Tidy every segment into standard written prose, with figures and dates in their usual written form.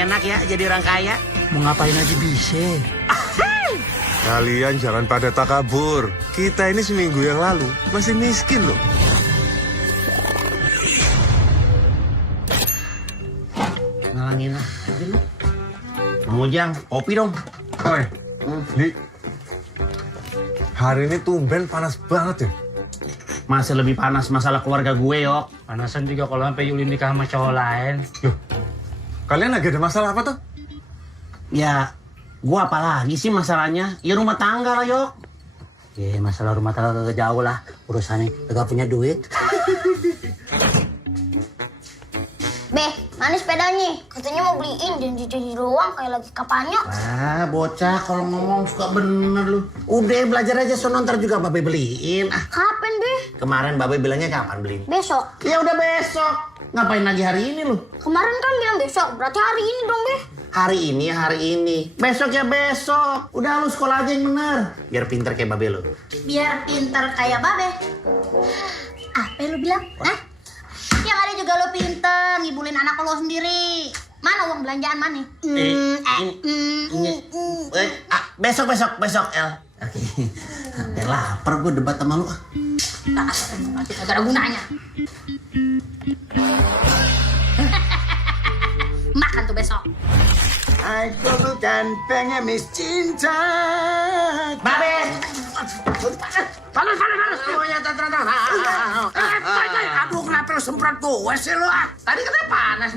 enak ya jadi orang kaya. Mau ngapain aja bisa. Kalian jangan pada takabur. Kita ini seminggu yang lalu masih miskin loh. Ngalangin aja lu. Mang Ujang, kopi dong. Oi, Li. Hari ini tumben panas banget ya. Masih lebih panas masalah keluarga gue, Yok. Panasan juga kalau sampai Yuli nikah sama cowok lain. Loh, kalian lagi ada masalah apa tuh? Ya, gua apalagi sih masalahnya? Ya rumah tangga lah, Yok. Ya masalah rumah tangga kagak jauh lah. Urusannya kagak punya duit. Beh, mana sepedanya? Katanya mau beliin dan jadi doang kayak lagi kapanyo. Ah, bocah kalau ngomong suka bener lu. Udah belajar aja sono ntar juga Babe beliin. Ah, Kapan, Beh? kemarin Babe bilangnya kapan beliin? Besok. Ya udah besok. Ngapain lagi hari ini lu? Kemarin kan bilang besok, berarti hari ini dong, Beh. Hari ini. Besok ya besok. Udah lu sekolah aja yang bener. Biar pinter kayak Babe lu. Biar pinter kayak Babe. Apa lu bilang? Hah? Yang ada juga lo pinter, ngibulin anak lo sendiri. Mana uang belanjaan mana? Besok El. Oke. Hampir lapar gue debat sama lu. Gak ada gunanya. Makan tuh besok. Aku bukan pengemis cinta. Babe. Panas. Aduh, kenapa lu semprot gue sih lu? Tadi katanya panas,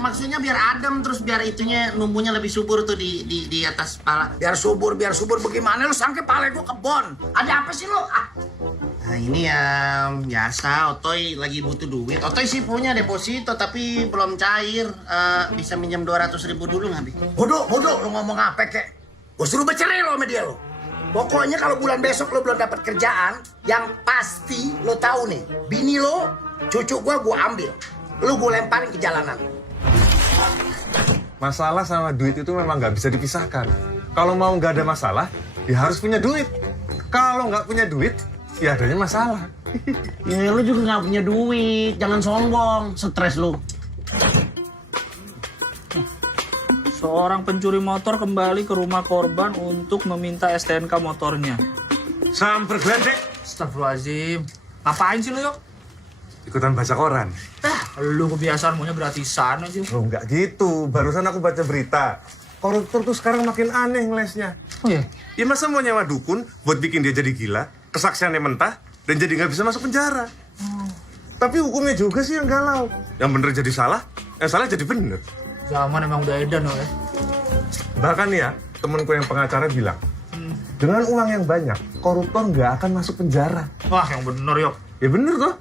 maksudnya biar adem terus biar itunya numbuhnya lebih subur tuh di atas kepala. Biar subur bagaimana lu sangke pala gue kebon. Ada apa sih lu? Nah ini ya biasa, Otoy lagi butuh duit. Otoy sih punya deposito tapi belum cair. Bisa minjem 200.000 dulu nggak, Bi? Bodoh, lu ngomong apa kek? Gue suruh bercerai lo sama dia lo. Pokoknya kalau bulan besok lo belum dapat kerjaan, yang pasti lo tahu nih, bini lo, cucu gue ambil. Lo gue lemparin ke jalanan. Masalah sama duit itu memang nggak bisa dipisahkan. Kalau mau nggak ada masalah, ya harus punya duit. Kalau nggak punya duit, ya adanya masalah. Ya lu juga nggak punya duit, jangan sombong, stres lu. Seorang pencuri motor kembali ke rumah korban untuk meminta STNK motornya. Samper gledek. Astagfirullahaladzim. Ngapain sih lu, Yok? Ikutan baca koran. Lu kebiasaan maunya gratisan aja. Oh, nggak gitu. Barusan aku baca berita. Koruptor tuh sekarang makin aneh ngelesnya. Oh ya? Ya masa mau nyewa dukun buat bikin dia jadi gila, kesaksiannya mentah, dan jadi nggak bisa masuk penjara. Tapi hukumnya juga sih yang galau. Yang bener jadi salah, yang salah jadi bener. Zaman emang udah edan loh ya. Bahkan ya, temenku yang pengacara bilang, dengan uang yang banyak, koruptor nggak akan masuk penjara. Wah, yang bener, Yok. Ya bener toh.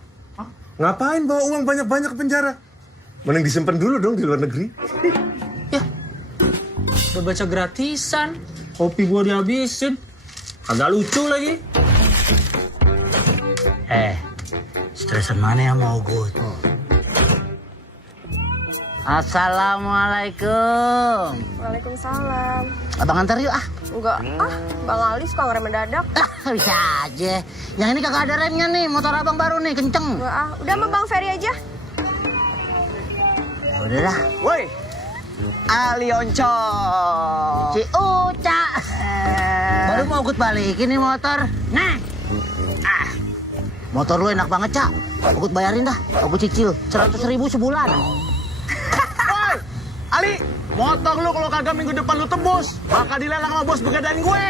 Ngapain bawa uang banyak-banyak ke penjara? Mending disimpan dulu dong di luar negeri. Ya, udah baca gratisan. Kopi gua dihabisin. Agak lucu lagi. Stresan mana yang mau gue? Assalamualaikum. Waalaikumsalam. Abang antar yuk ah. Enggak, Bang Ali suka ngerem mendadak. Bisa aja. Yang ini kagak ada remnya nih, motor abang baru nih, kenceng. Enggak, udah sama Bang Ferry aja. Ya udah dah. Woi, Ali Oncom. Si Uca. Baru mau ikut balikin nih motor. Nah. Motor lu enak banget, Cak. Aku bayarin dah. Aku cicil 100.000 sebulan. Ali, motor lu kalau kagak minggu depan lu tebus, bakal dilelang sama bos begadang gue.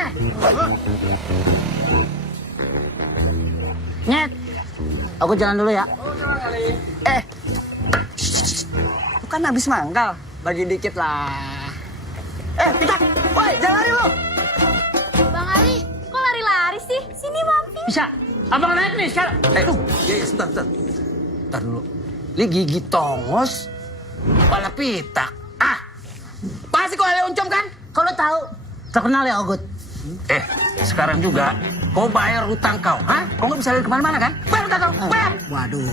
Nyet. Aku jalan dulu ya. Lu kan habis mangkal, bagi dikit lah. Kita, woi, jangan lari lu. Bang Ali, kok lari-lari sih? Sini mampir. Bisa, abang naik nih sekarang. Sebentar. Ntar dulu. Li gigi tongos, kepala pitak. Pasti kau Ali Oncom kan? Kalau tahu terkenal ya Ogut. Sekarang juga kau bayar utang kau, ha? Kau nggak bisa lari kemana-mana kan? Bayar utang kau, bayar. Waduh.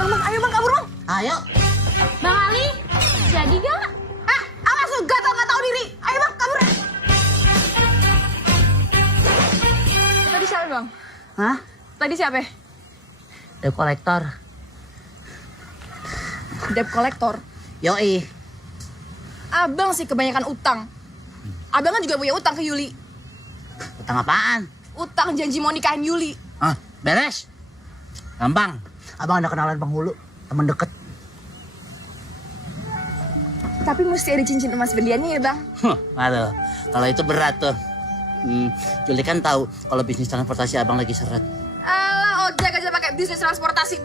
Bang, ayo Bang kabur Bang. Ayo. Bang Ali, jadi gak? Awas lu gatal diri. Ayo Bang kabur. Tadi siapa Bang? Hah? Tadi siapa? Debt kolektor. Debt collector. Yoi. Abang sih kebanyakan utang. Abang kan juga punya utang ke Yuli. Utang apaan? Utang janji mau nikahin Yuli. Ah, beres. Gampang. Abang ada kenalan penghulu, teman deket. Tapi mesti ada cincin emas berliannya ya bang. Aduh, kalau itu berat tuh. Juli kan tahu kalau bisnis transportasi abang lagi seret. Alah, ojek aja pakai bisnis transportasi.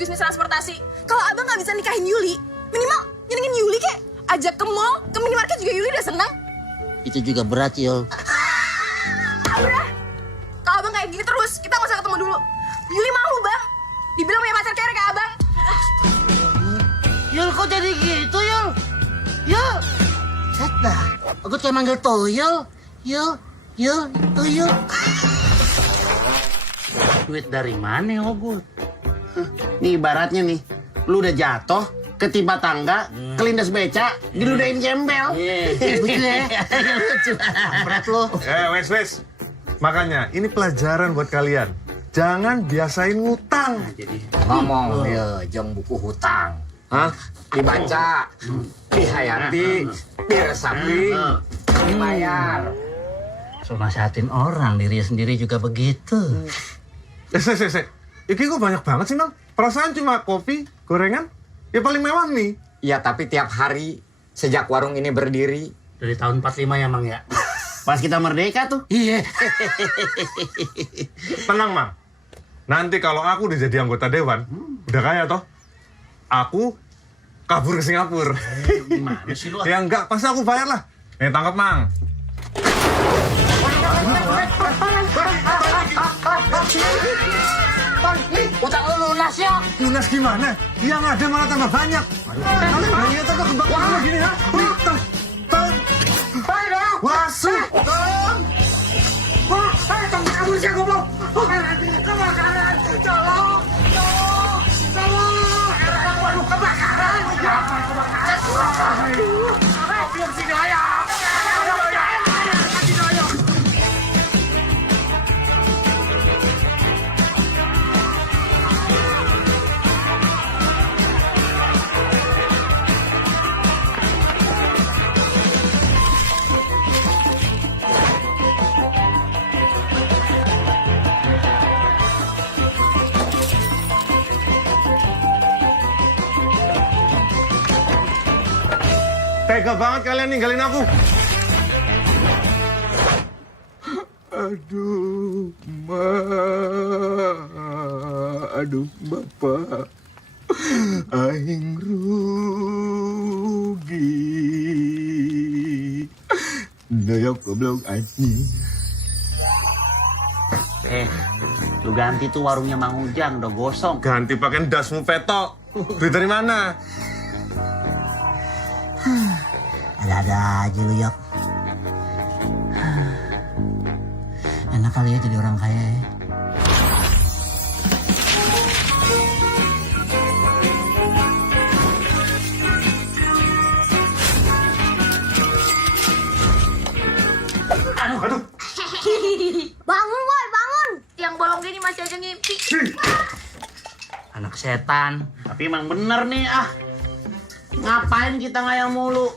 Kalau abang nggak bisa nikahin Yuli, minimal nyenengin Yuli kek. Ajak ke mall, ke minimarket juga Yuli udah seneng. Itu juga berat, Yul. Udah, kalau abang kayak gini terus, kita nggak usah ketemu dulu. Yuli malu bang, dibilang punya pacar kayak abang. Yul, kok jadi gitu, Yul? Yul. Set dah. Aku kayak manggil Tuyul. Yul. Duit dari mana, Ogut? Nih ibaratnya nih, lu udah jatuh, ketimpa tangga, kelindas beca, diludahin gembel. Lucu ya? Lucu. Berat lo. Wes. Makanya ini pelajaran buat kalian. Jangan biasain ngutang. Ngomong ya jeng buku hutang. Hah? Dibaca, dihayati, diresapi, dibayar. So nasihatin orang, diri sendiri juga begitu. Iki kok banyak banget sih, Mang? Perasaan cuma kopi, gorengan, ya paling mewah nih. Ya tapi tiap hari sejak warung ini berdiri. Dari tahun 45 ya, Mang ya? Pas kita merdeka tuh. Iya. Tenang, Mang. Nanti kalau aku udah jadi anggota dewan, udah kaya toh, aku kabur ke Singapura. Gimana sih lu? Ya enggak, pasti aku bayar lah. Nih, tangkap, Mang. Utang lu lunas ya? Lunas gimana? Yang ada malah tambah banyak. Nah, iya, tangkap kebakaran gini, ha? Tang. Wasu. Tang. Wah, tunggu kamu sih goblok. Kebakaran. Tolong. Waduh, kebakaran. Belum sini ayam. Tega banget kalian ninggalin aku. Aduh, aduh Bapak, aing rugi. Dayak goblok anjing. Lu ganti tuh warungnya Mang Ujang, udah gosong. Ganti pakai dasmu petok. Duit dari mana? Ada-ada aja lu, Yok. Enak kali ya jadi orang kaya ya. Aduh. Bangun, boy, bangun. Yang bolong gini masih aja ngimpi. Anak setan. Tapi emang bener nih ngapain kita ngayal mulu?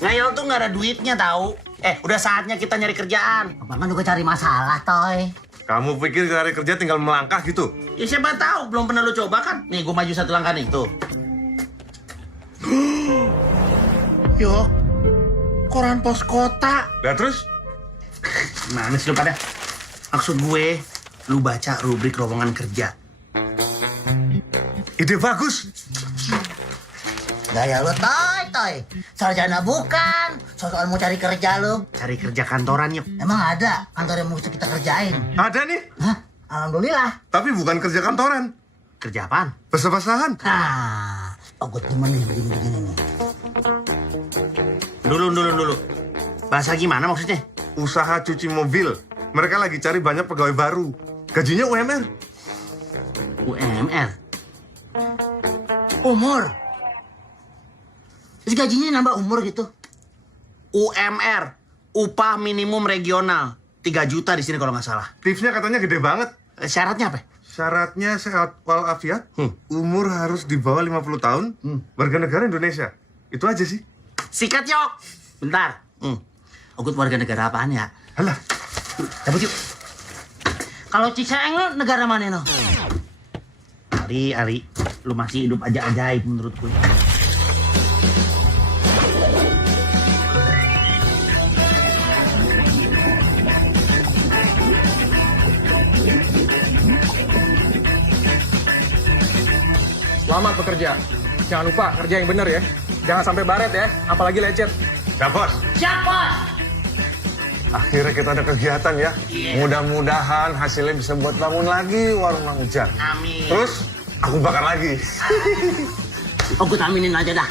Ngayal tuh nggak ada duitnya tahu. Udah saatnya kita nyari kerjaan. Abang kan juga cari masalah, Toy. Kamu pikir cari kerja tinggal melangkah gitu? Ya siapa tahu, belum pernah lu coba kan? Nih, gue maju satu langkah nih, tuh. Yo, koran pos kota. Lihat terus? Gimana sih lu pada? Maksud gue, lu baca rubrik lowongan kerja. Ide bagus. Gaya lu, Toy. Sarjana bukan. Soal mau cari kerja lu. Cari kerja kantoran yuk. Emang ada kantor yang mesti kita kerjain? Ada nih. Hah? Alhamdulillah. Tapi bukan kerja kantoran. Kerja apaan? Basah-basahan. Nah, gue temen nih begini-begini nih. Dulu. Bahasa gimana maksudnya? Usaha cuci mobil. Mereka lagi cari banyak pegawai baru. Gajinya UMR. UMR. Umur. Terus gajinya nambah umur gitu. UMR, upah minimum regional. 3 juta di sini kalau nggak salah. Tipsnya katanya gede banget. Syaratnya apa? Syaratnya sehat walafiat, umur harus di bawah 50 tahun, warga negara Indonesia. Itu aja sih. Sikat yok. Bentar. Ogut warga negara apaan ya? Alah, Cabut yuk. Kalau Ciseeng lo negara mana no? Ari, lu masih hidup aja ajaib menurut gue. Selamat bekerja. Jangan lupa kerja yang bener ya. Jangan sampai baret ya, apalagi lecet. ya bos. Siap, Bos. Akhirnya kita ada kegiatan ya. Mudah-mudahan hasilnya bisa buat bangun lagi warung Mang Ujang. Amin. Terus aku bakar lagi. Ogut aminin aja dah.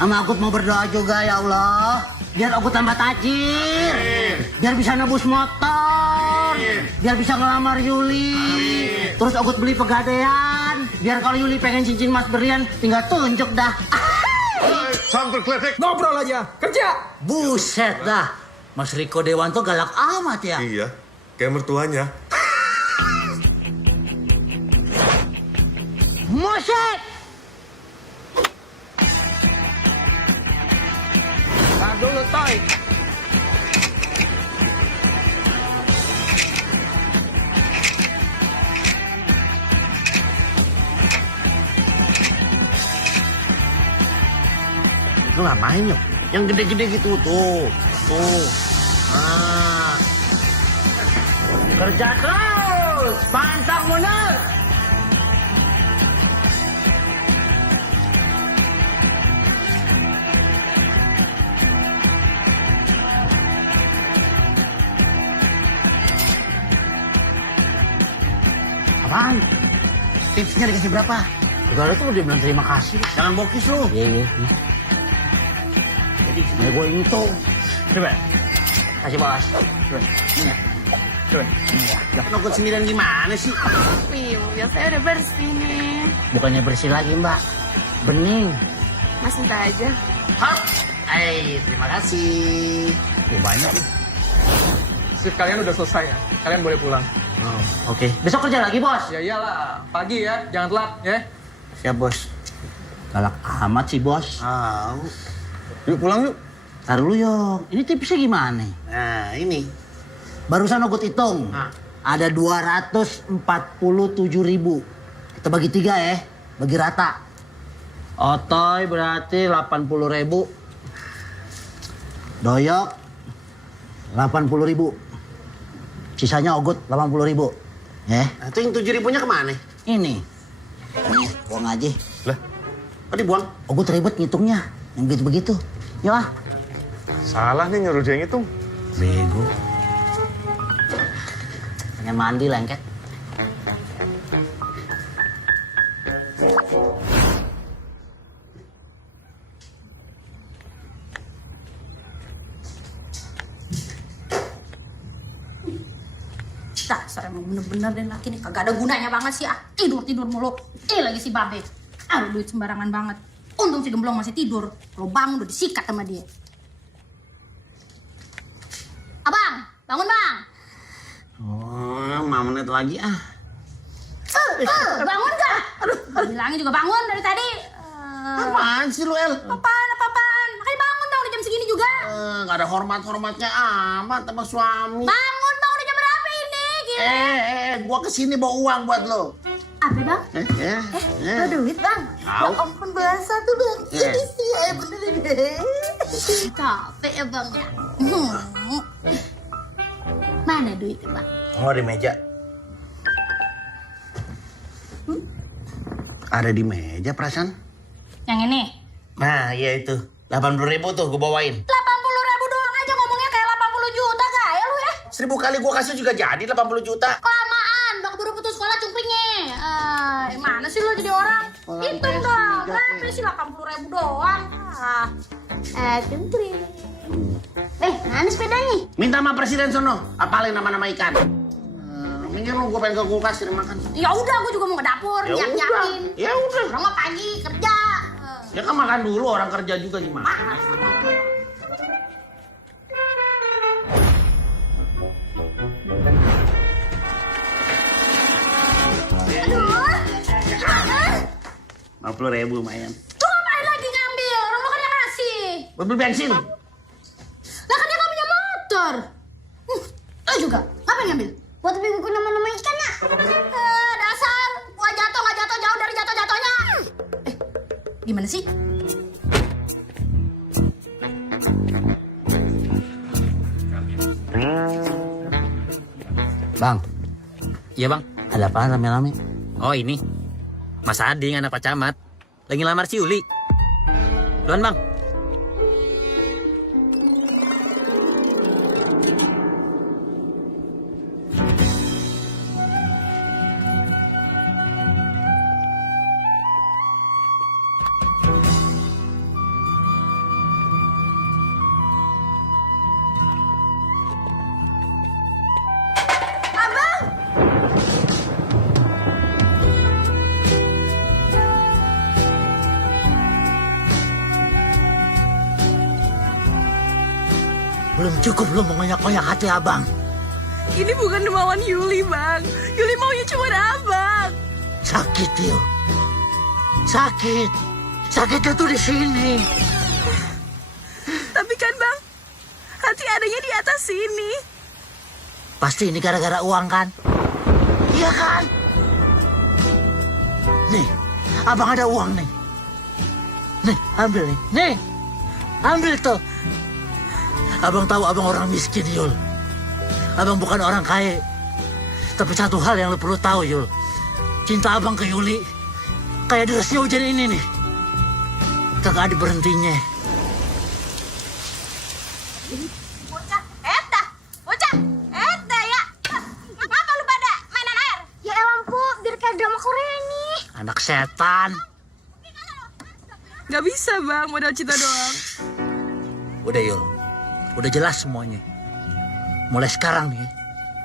Sama Ogut mau berdoa juga ya Allah. Biar Ogut tambah tajir. Biar bisa nebus motor. Biar bisa ngelamar Yuli. Terus Ogut beli pegadaian. Biar kalau Yuli pengen cincin mas berian, tinggal tunjuk dah. Sambil kletek. Ngobrol aja, kerja. Buset dah. Mas Riko Dewanto galak amat ya. Iya, kayak mertuanya. Musik. Tahan dulu, Toy. Lu ngapain yuk? Yang gede-gede gitu tuh. Tuh. Nah. Kerja terus. Pantang mundur. Apaan? Tipsnya dikasih berapa? Udah ada tuh dia bilang terima kasih. Jangan bokis lu. Iya. Jadi sebenernya gue ini tuh. Coba. Kasih bos. Coba. Nokut sendirian gimana sih? Wih, biasanya udah bersih nih. Bukannya bersih lagi mbak. Bening. Mas minta aja. Hap. Terima kasih. Banyak. Shift kalian udah selesai ya. Kalian boleh pulang. Oh, oke. Besok kerja lagi bos. Ya iyalah, pagi ya, jangan telat ya. Siap bos. Galak amat sih bos. Yuk pulang yuk. Taruh dulu yuk. Ini tipsnya gimana? Nah, ini. Barusan Ogut hitung. Ada 247.000. Kita bagi 3 ya. Bagi rata. Otoy berarti 80.000. Doyok 80.000. Sisanya Ogut 80.000. Ya. Nah, itu yang 7.000-nya kemana? Ini. Buang aja. Lah, Kok dibuang? Ogut ribet ngitungnya. Yang begitu-begitu. Yuk ah. salah nih nyuruh dia ngitung. Bego. Pengen mandi lengket. Dasar emang bener-bener deh laki nih kagak ada gunanya banget sih ah. Tidur mulu. Lagi si Babe. Aduh duit sembarangan banget. Untung si Gemblong masih tidur. Kalau bangun udah disikat sama dia. Abang, bangun bang. Oh, 5 menit lagi ah. Bangun gak? Aduh, bilangnya juga bangun dari tadi. Apaan sih lu, El? Apaan? Makanya bangun dong udah jam segini juga. Gak ada hormat-hormatnya amat sama suami. Bangun bang, udah jam berapa ini? Gila. Gua kesini bawa uang buat lo. Apa bang? Ada duit bang? Tahu. Ya ampun bahasa tuh bang. Ini sih bener deh. Capek ya bang ya. Mana duitnya bang? Oh, di meja. Ada di meja perasaan. Yang ini? Nah, iya itu. 80.000 tuh gue bawain. 80.000 doang aja ngomongnya kayak 80 juta gaya lu ya? 1000 kali gue kasih juga jadi 80 juta. Kelamaan, bang baru putus sekolah cungkringnya. Mana sih lo jadi orang? Hitung dong, berapa sih 80.000 doang? Cungkring. Mana sepedanya? Minta sama presiden sono, apalin nama-nama ikan. Minggir lu, gue pengen ke kulkas cari makan. Ya udah, gue juga mau ke dapur, nyiapin. Ya udah. Orang mah pagi kerja. Ya kan makan dulu, orang kerja juga gimana. 50.000 lumayan. Tuh ngapain lagi ngambil? Orang lo kan yang ngasih. Buat beli bensin. Lah kan dia nggak punya motor. Lo juga ngapain ngambil? Buat beli buku nama-nama ikannya. Dasar, gua jatuh nggak jatuh jauh dari jatuh-jatuhnya. Gimana sih? Bang, Iya bang. ada apaan rame-rame? Oh ini, Mas Ading anak Pak Camat lagi lamar si Uli. Duluan bang. Belum cukup lu mengonyak-onyak hati abang. Ini bukan kemauan Yuli, Bang. Yuli maunya cuma abang. Sakit, Yul. Sakit. Sakitnya tuh di sini. Tapi kan, Bang, hati adanya di atas sini. Pasti ini gara-gara uang kan? Iya kan? Nih, abang ada uang nih. Nih, ambil nih. Nih, ambil tuh. Abang tahu abang orang miskin, Yul. Abang bukan orang kaya. Tapi satu hal yang lo perlu tahu, Yul. Cinta abang ke Yuli kayak derasnya hujan ini nih. Kagak ada berhentinya. Bocah, ya. Ngapa lu pada mainan air? Ya elah, Pu, biar kayak drama Korea nih. Anak setan. Gak bisa, Bang, modal cinta doang. Udah, Yul. Udah jelas semuanya. Mulai sekarang nih,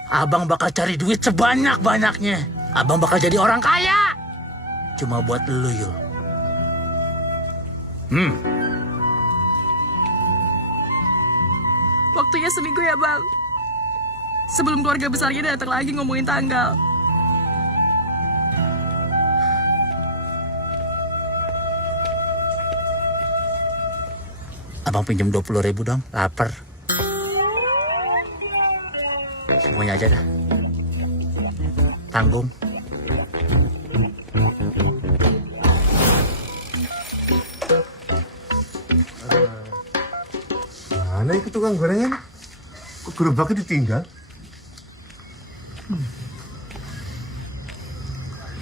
abang bakal cari duit sebanyak-banyaknya. Abang bakal jadi orang kaya. Cuma buat lu, Yul. Waktunya seminggu ya, Bang. Sebelum keluarga besarnya datang lagi ngomongin tanggal. Abang pinjam 20.000 dong, lapar. Semuanya aja dah. Tanggung. Mana itu tukang gorengan? Kok gerobaknya ditinggal?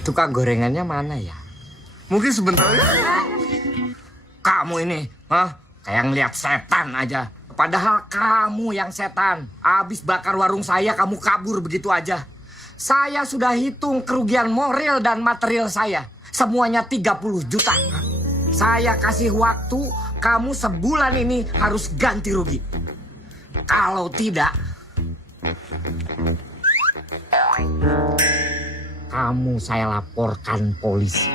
Tukang gorengannya mana ya? Mungkin sebentar ya. Kamu ini, kayak ngeliat setan aja. Padahal kamu yang setan. Abis bakar warung saya, kamu kabur begitu aja. Saya sudah hitung kerugian moral dan material saya. Semuanya 30 juta. Saya kasih waktu, kamu sebulan ini harus ganti rugi. Kalau tidak, kamu saya laporkan polisi.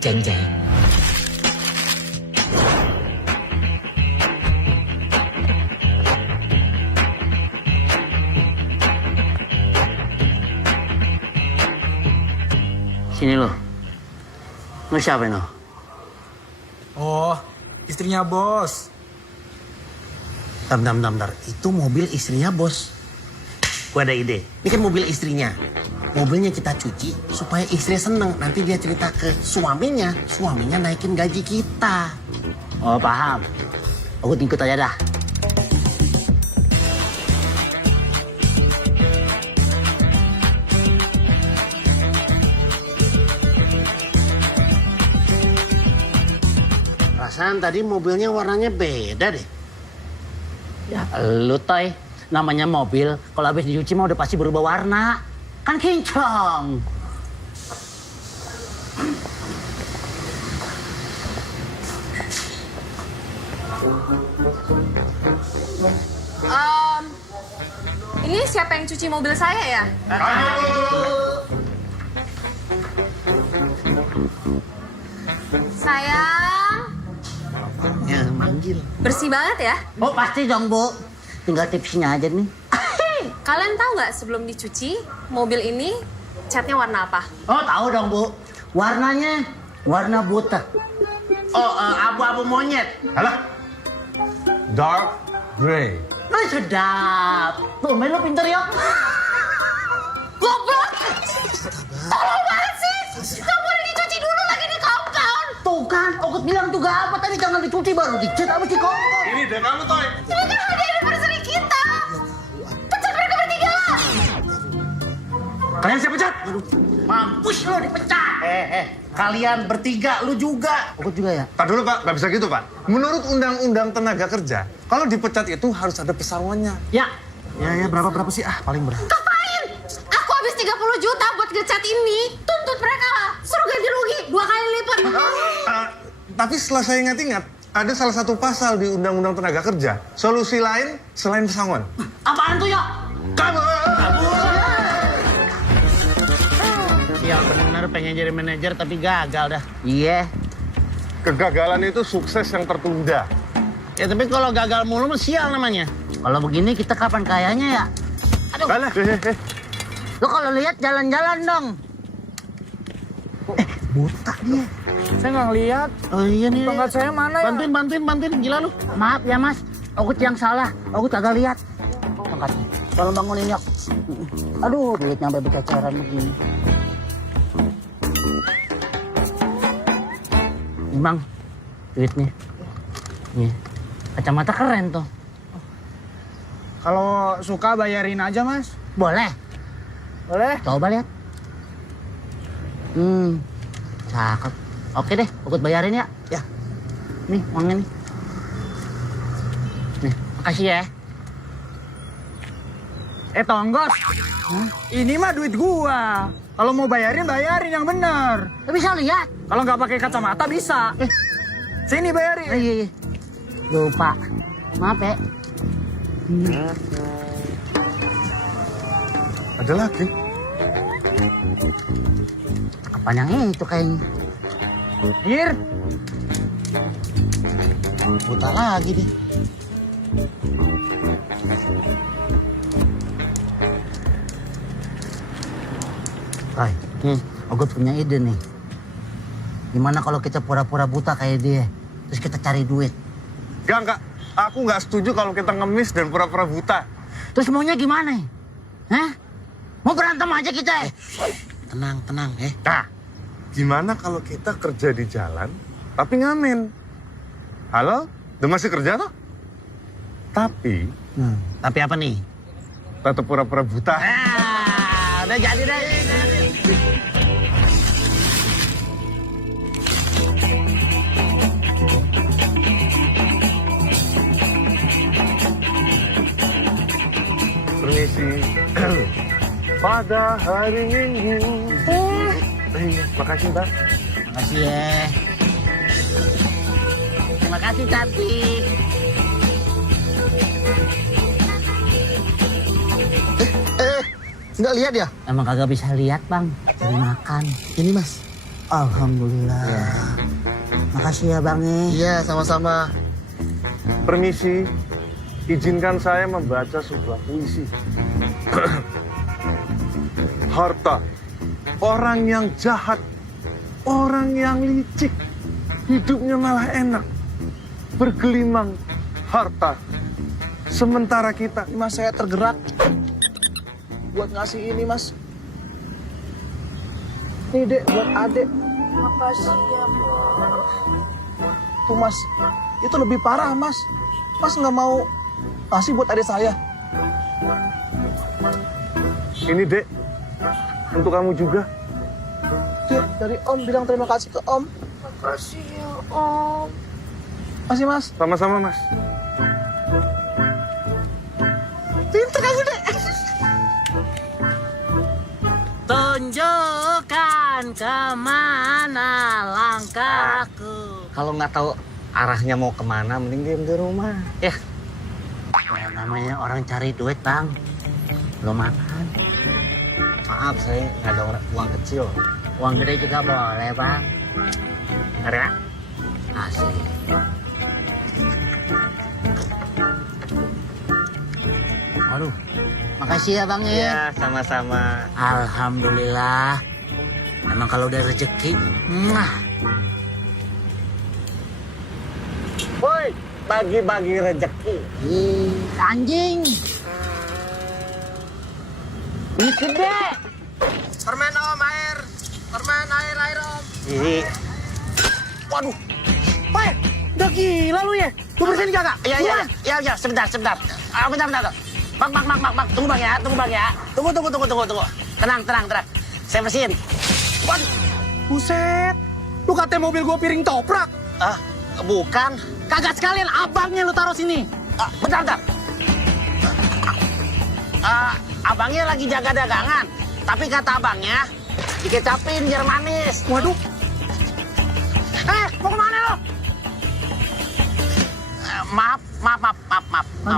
Jeng-jeng. Sini lo. Lu siapa ini? Oh, istrinya bos. Bentar. Itu mobil istrinya bos. Gua ada ide. Ini kan mobil istrinya. Mobilnya kita cuci supaya istri seneng. Nanti dia cerita ke suaminya. Suaminya naikin gaji kita. Oh, paham. Aku ikut aja dah. Perasaan tadi mobilnya warnanya beda deh. Ya, lu toy. Namanya mobil, kalau habis dicuci mah udah pasti berubah warna. Kan kinclong. Ini siapa yang cuci mobil saya ya? Sayang, Ya, manggil. bersih banget ya. Oh, pasti dong, Bu. Tinggal tipsnya aja nih. Kalian tahu nggak sebelum dicuci mobil ini catnya warna apa? Oh, tahu dong, Bu. Warnanya warna buta. Oh, abu-abu monyet. Alah. Dark gray. Oh, sedap. Tuh, main lo pinter ya. Goblok! Tolong banget sih! Kamu udah dicuci dulu lagi di kompon! Tuh kan, Ogut bilang juga apa tadi jangan dicuci baru dicat habis dikompor. Ini deh kamu, Toy. Ini kan hadiah anniversary kita! Pecat mereka bertiga! Kalian siap pecat? Mampus lo dipecat. Kalian bertiga, lu juga. Ogut juga ya? Pak dulu Pak, nggak bisa gitu Pak. Menurut Undang-Undang Tenaga Kerja, kalau dipecat itu harus ada pesangonnya. Ya. Ya, berapa sih? Paling berapa? Ngapain? Aku habis 30 juta buat ngecat ini. Tuntut mereka lah. Suruh ganti rugi 2 kali lipat. Tapi setelah saya ingat-ingat, ada salah satu pasal di Undang-Undang Tenaga Kerja, solusi lain selain pesangon. Apaan tuh ya? Kabur! Sial bener pengen jadi manajer tapi gagal dah. Iya. Kegagalan itu sukses yang tertunda. Ya tapi kalau gagal mulu mah sial namanya. Kalau begini kita kapan kayanya ya? Aduh. Alah, Lo kalau lihat jalan-jalan dong. Buta dia. Saya nggak ngeliat. Oh iya nih. Tongkat saya mana ya? Bantuin. Gila lu. Maaf ya mas, Ogut yang salah. Ogut agak lihat. Tongkatnya. Tolong bangunin yuk. Aduh, duit nyampe bercacaran begini. Nih bang, duitnya. Nih, kacamata keren tuh. Kalau suka bayarin aja mas. Boleh? Boleh? Coba lihat. Cakep. Oke deh, Ogut bayarin ya. Ya. Nih, uangnya nih. Nih, makasih ya. Tonggos. Ini mah duit gua. Kalau mau bayarin yang bener. Lo bisa lihat. Kalau nggak pakai kacamata bisa. Sini bayarin. Iya. Lupa. Maaf ya. ada lagi. Apaan yang itu kayaknya? Hir. Buta lagi deh. Ay, Ogut punya ide nih. Gimana kalau kita pura-pura buta kayak dia, terus kita cari duit? Enggak. Aku nggak setuju kalau kita ngemis dan pura-pura buta. Terus maunya gimana? Hah? Mau berantem aja kita? Tenang. Nah, gimana kalau kita kerja di jalan, tapi ngamen? Halo? Udah masih kerja toh? Tapi, Tapi apa nih? tetap pura-pura buta. Udah jadi deh. Permisi. Pada hari Minggu. Makasih, Mbak. Makasih ya. Terima kasih cantik. Nggak lihat ya? Emang kagak bisa lihat bang, cari makan. Ini mas. Alhamdulillah. Makasih ya bang. Iya sama-sama. Permisi. Izinkan saya membaca sebuah puisi. Harta. Orang yang jahat. Orang yang licik. Hidupnya malah enak. Bergelimang harta. Sementara kita... Mas saya tergerak buat ngasih ini mas. Ini dek buat adek. Makasih ya, Bos. Tuh mas, itu lebih parah mas. Mas nggak mau kasih buat adik saya. Ini, Dek. Untuk kamu juga. Dek, dari Om bilang terima kasih ke Om. Makasih ya, Om. Masih mas. Sama-sama, Mas. Pinter kamu dek. Tunjukkan kemana langkahku. Kalau nggak tahu arahnya mau kemana, mending diam di rumah. Ya, namanya orang cari duit bang. Belum makan. Maaf, saya nggak ada uang kecil. Uang gede juga boleh bang. Ada? Asik. Aduh, makasih ya bang ya. Iya, sama-sama. Alhamdulillah. Emang kalau udah rezeki, Woi, bagi-bagi rezeki. anjing. Ini gede. Permen om air. Permen air om. Waduh. Woi, udah gila lu ya. Lu bersihin kagak? Iya, sebentar. Bentar. Bang, tunggu bang ya. Tunggu. Tenang. Saya bersihin. Waduh. Buset. Lu katanya mobil gua piring toprak. Bukan. Kagak sekalian abangnya lu taruh sini. Bentar. Abangnya lagi jaga dagangan. Tapi kata abangnya, dikecapin biar manis. Waduh. Mau kemana lu? Maaf.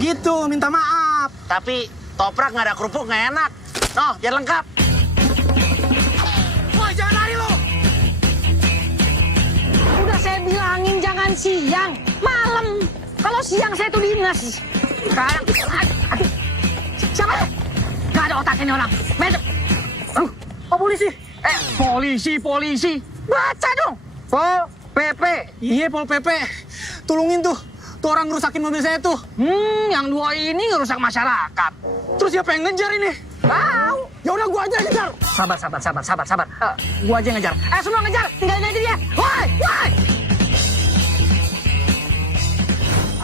Gitu, minta maaf. Tapi toprak nggak ada kerupuk nggak enak. Noh, biar lengkap. Woi, jangan lari lu. Udah saya bilangin jangan siang, malam. Kalau siang saya tuh dinas. Sekarang, aduh. Siapa ya? Gak ada otaknya nih orang. Mesut. Oh, polisi. Polisi. Baca dong. Pol PP. Iya, Pol PP. Tolongin tuh. Tuh orang ngerusakin mobil saya tuh. Yang dua ini ngerusak masyarakat. Terus siapa yang ngejar ini? Tahu. Ya udah gua aja ngejar. Sabar. Gua aja yang ngejar. Semua ngejar. Tinggalin aja dia. Woi.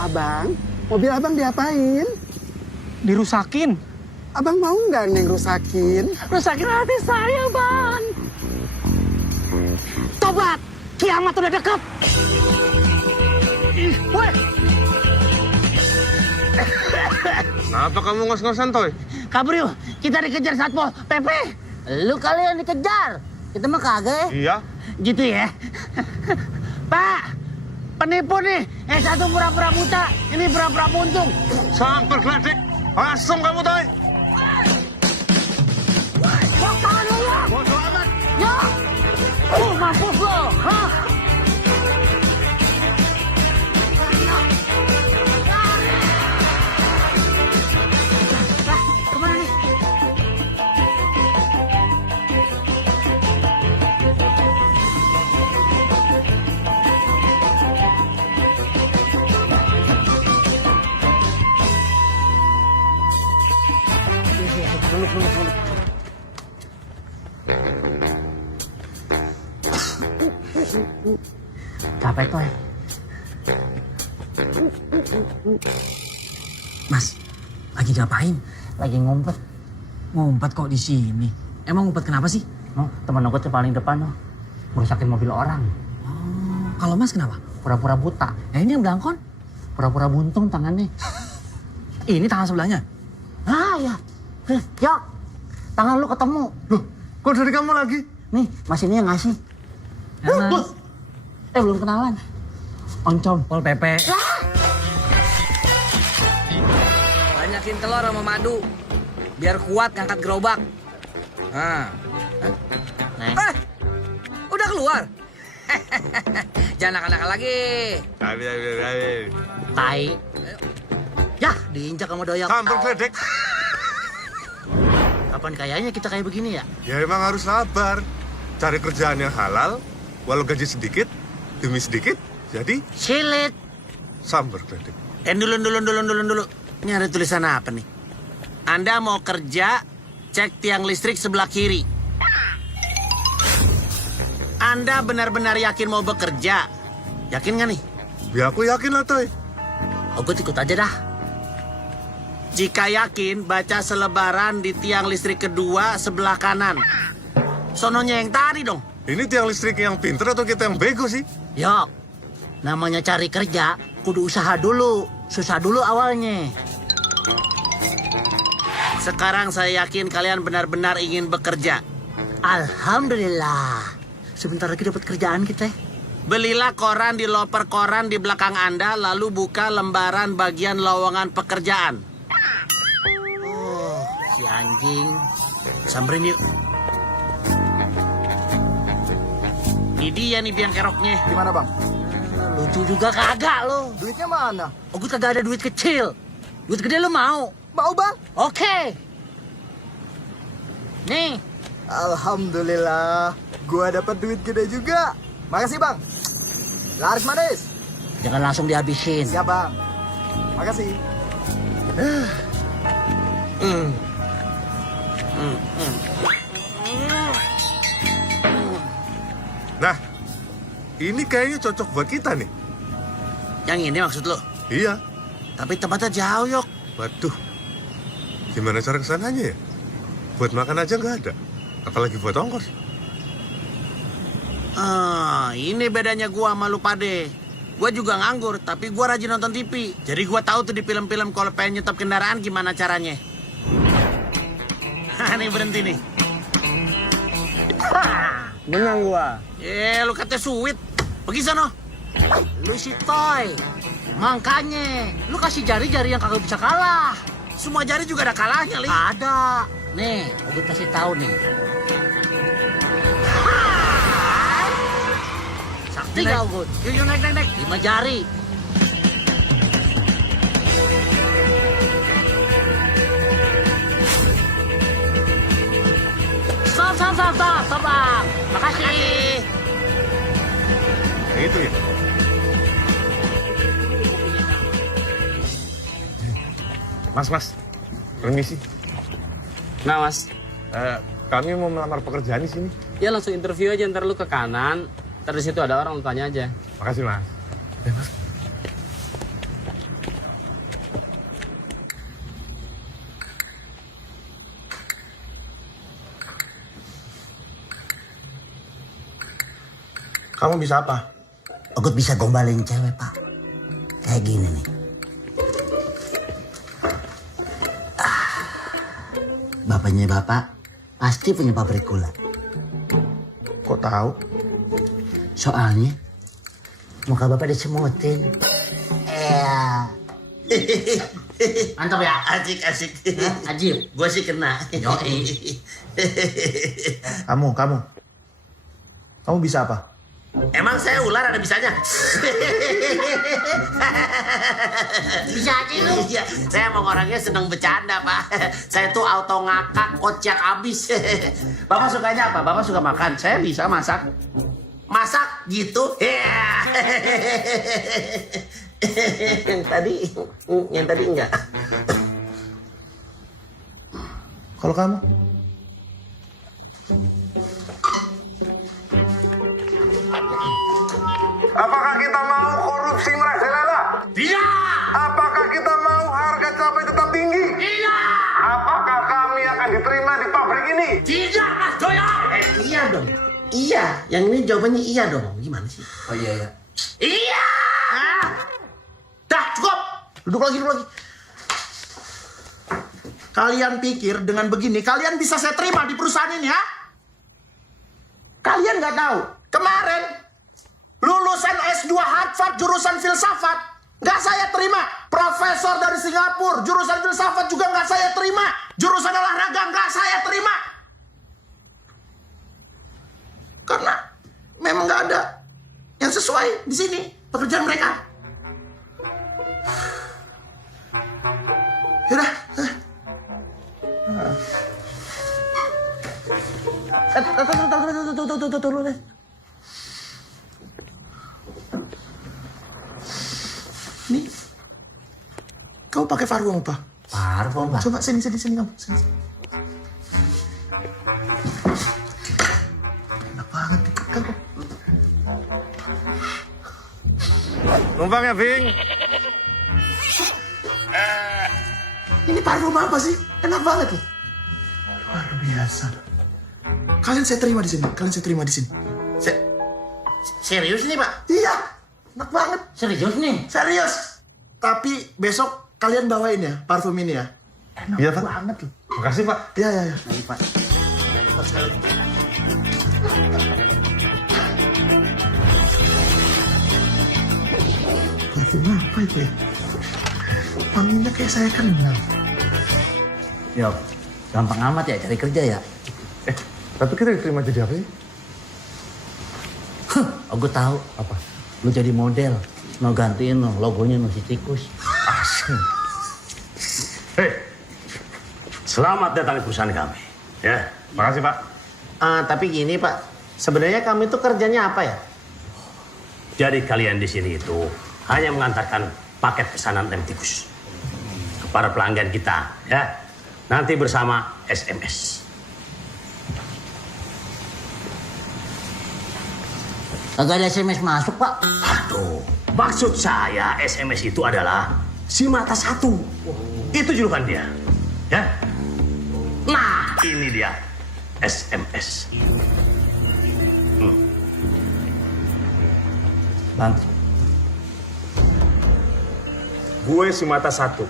Abang, mobil abang diapain? Dirusakin. Abang mau nggak neng rusakin? Rusakin hati saya, Bang. Tobat. Kiamat udah deket. Woi. Kenapa kamu ngos-ngosan, Toy? Kabur yuk. Kita dikejar Satpol PP. Lu kalian dikejar. Kita mah kagak ya. Iya. Gitu ya. Pak. Penipu nih. Satu pura-pura buta. Ini pura-pura buntung. Samper gledek. Asem kamu, Toy. Bok tangan lu ya. Bodoh amat. Ya. Mampus lo. Hah? Kemana nih? Capek toh. Mas, lagi ngapain? Lagi ngumpet. Ngumpet kok di sini? Emang ngumpet kenapa sih? No, teman aku tuh paling depan no. Merusakin mobil orang. Oh, kalau Mas kenapa? Pura-pura buta. Ini yang belangkon? Pura-pura buntung tangannya. Ini tangan sebelahnya. Ya. Yok. Tangan lu ketemu. Loh, kok dari kamu lagi? Nih, Mas ini yang ngasih. Mas. Belum kenalan. Oncom. Pol PP. Banyakin telur sama madu. Biar kuat ngangkat gerobak. Nah. Udah keluar? Jangan nakal-nakal lagi. Tai. Yah, diinjak sama doyok. Samper gledek. Kapan kayaknya kita kayak begini ya? Ya emang harus sabar. Cari kerjaan yang halal, walau gaji sedikit, demi sedikit, jadi Silit. samper gledek. Dulu. Ini ada tulisan apa nih? Anda mau kerja, cek tiang listrik sebelah kiri. Anda benar-benar yakin mau bekerja? Yakin nggak nih? Ya aku yakin lah, Toy. Oh, gue ikut aja dah. Jika yakin, baca selebaran di tiang listrik kedua sebelah kanan. Sononya yang tadi dong. Ini tiang listrik yang pinter atau kita yang bego sih? Yok. Namanya cari kerja, kudu usaha dulu. Susah dulu awalnya. Sekarang saya yakin kalian benar-benar ingin bekerja. Alhamdulillah. Sebentar lagi dapat kerjaan kita. Belilah koran di loper koran di belakang Anda, lalu buka lembaran bagian lowongan pekerjaan. Oh, si anjing. Samperin yuk. Ini dia nih biang keroknya. Gimana bang? Lucu juga kagak lo. Duitnya mana? Oh, gue kagak ada duit kecil. Duit gede lo mau? Mau bang? Oke. Nih, Alhamdulillah, gua dapat duit gede juga. Makasih bang. Laris manis. Jangan langsung dihabisin. Siap bang. Makasih. Nah, ini kayaknya cocok buat kita nih. Yang ini maksud lo? Iya. Tapi tempatnya jauh, Yok. Waduh, gimana cara kesananya ya? Buat makan aja nggak ada, apalagi buat ongkos. Ini bedanya gua sama lu pade. Gua juga nganggur, tapi gua rajin nonton TV. Jadi gua tahu tuh di film-film kalau pengen nyetop kendaraan gimana caranya. Nih berhenti nih. Menang gua. Lu kata sweet. Pergi sana. Lu si Toy. Makanya, lu kasih jari-jari yang kagak bisa kalah. Semua jari juga ada kalahnya, Li. Ada. Nih, aku kasih tahu nih. Sakti kau, Gun. Yuk, naik. 5 jari. Stop, Bang. Makasih. Kayak gitu ya. Mas, permisi. Nah mas, Kami mau melamar pekerjaan di sini. ya langsung interview aja, ntar lu ke kanan. Ntar di situ ada orang, lu tanya aja. Makasih, Mas. Mas. Kamu bisa apa? Aku bisa gombalin cewek, Pak. Kayak gini nih. Bapaknya bapak pasti punya pabrik gula. Kok tahu? Soalnya muka bapak disemutin. Mantap ya? Asik. Ajib. Gua sih kena. Yoi. Kamu bisa apa? Emang saya ular ada bisanya? Bisa aja lu. Iya, saya emang orangnya seneng bercanda, Pak. Saya tuh auto ngakak, kocak abis. Bapak sukanya apa? Bapak suka makan? Saya bisa masak. Masak gitu? Yang tadi enggak. Kalau kamu? Apakah kita mau korupsi merajalela? Tidak! Apakah kita mau harga cabai tetap tinggi? Tidak! Apakah kami akan diterima di pabrik ini? Tidak, Mas Doyo! Iya dong. Iya. Yang ini jawabannya iya dong. Gimana sih? Oh iya. Iya! Dah, cukup. Duduk lagi. Kalian pikir dengan begini, kalian bisa saya terima di perusahaan ini, ya? Kalian nggak tahu. Kemarin, lulusan S2 Harvard, jurusan filsafat, nggak saya terima. Profesor dari Singapura, jurusan filsafat juga nggak saya terima. Jurusan olahraga nggak saya terima. Karena memang nggak ada yang sesuai di sini pekerjaan mereka. Yaudah. Tunggu deh. Nih, kau pakai parfum apa? Parfum, Pak. Coba sini kamu. Sini. Enak banget, kau. Numpang ya, Bing. Ini parfum apa sih? Enak banget loh. Luar biasa. Kalian saya terima di sini. Serius nih, Pak? Iya. Enak banget. Serius nih? Serius. Tapi besok kalian bawain ya parfum ini ya. Enak Iya, Pak. banget loh. Makasih, Pak. Iya. Nih, Pak. Cepat sekali. Parfum apa itu ya? Wanginya kayak saya kenal. Yo, gampang amat ya cari kerja ya. Tapi kita diterima jadi apa sih? Aku tahu. Apa? Lu jadi model. Mau gantiin lo logonya no si tikus. Asing. Hei, selamat datang di perusahaan kami. Ya, Makasih, Pak. Tapi gini Pak, sebenarnya kami itu kerjanya apa ya? Jadi kalian di sini itu hanya mengantarkan paket pesanan rem tikus ke para pelanggan kita, ya. Nanti bersama SMS. Kagak ada SMS masuk, Pak. Aduh, maksud saya SMS itu adalah si mata satu. Itu julukan dia, ya. Nah, ini dia SMS. Bang. Gue si mata satu,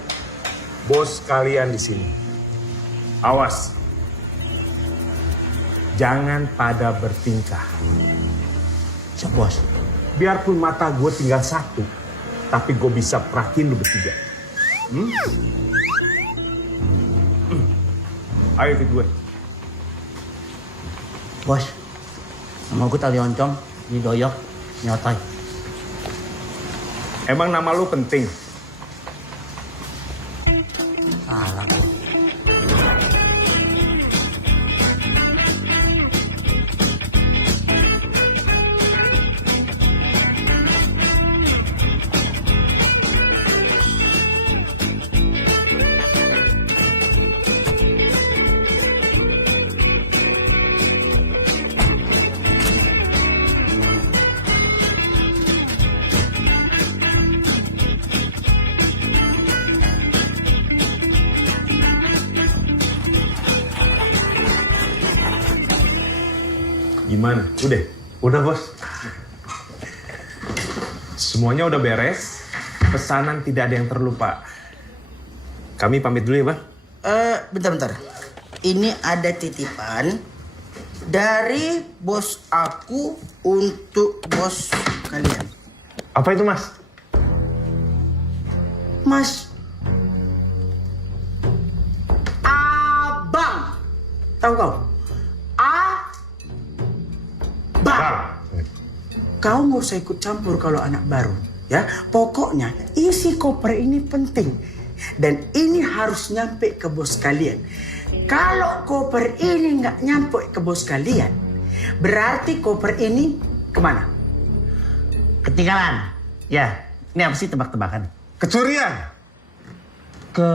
bos kalian di sini. Awas, jangan pada bertingkah. Siap bos. Biarpun mata gue tinggal satu, tapi gue bisa perakin lu bertiga. Ayo ikut gue. Bos, nama gue tali oncom, didoyok, nyotoy. Emang nama lu penting? Salah. Gimana? Udah? Udah bos. Semuanya udah beres. Pesanan tidak ada yang terlupa. Kami pamit dulu ya, Bang. Bentar. Ini ada titipan dari bos aku untuk bos kalian. Apa itu mas? Mas. Abang. Tahu kau? Bang. Kau nggak usah ikut campur kalau anak baru, ya. Pokoknya isi koper ini penting dan ini harus nyampe ke bos kalian. Kalau koper ini nggak nyampe ke bos kalian, berarti koper ini kemana? Ketinggalan. Ya, ini apa sih tebak-tebakan? Kecurian. Ke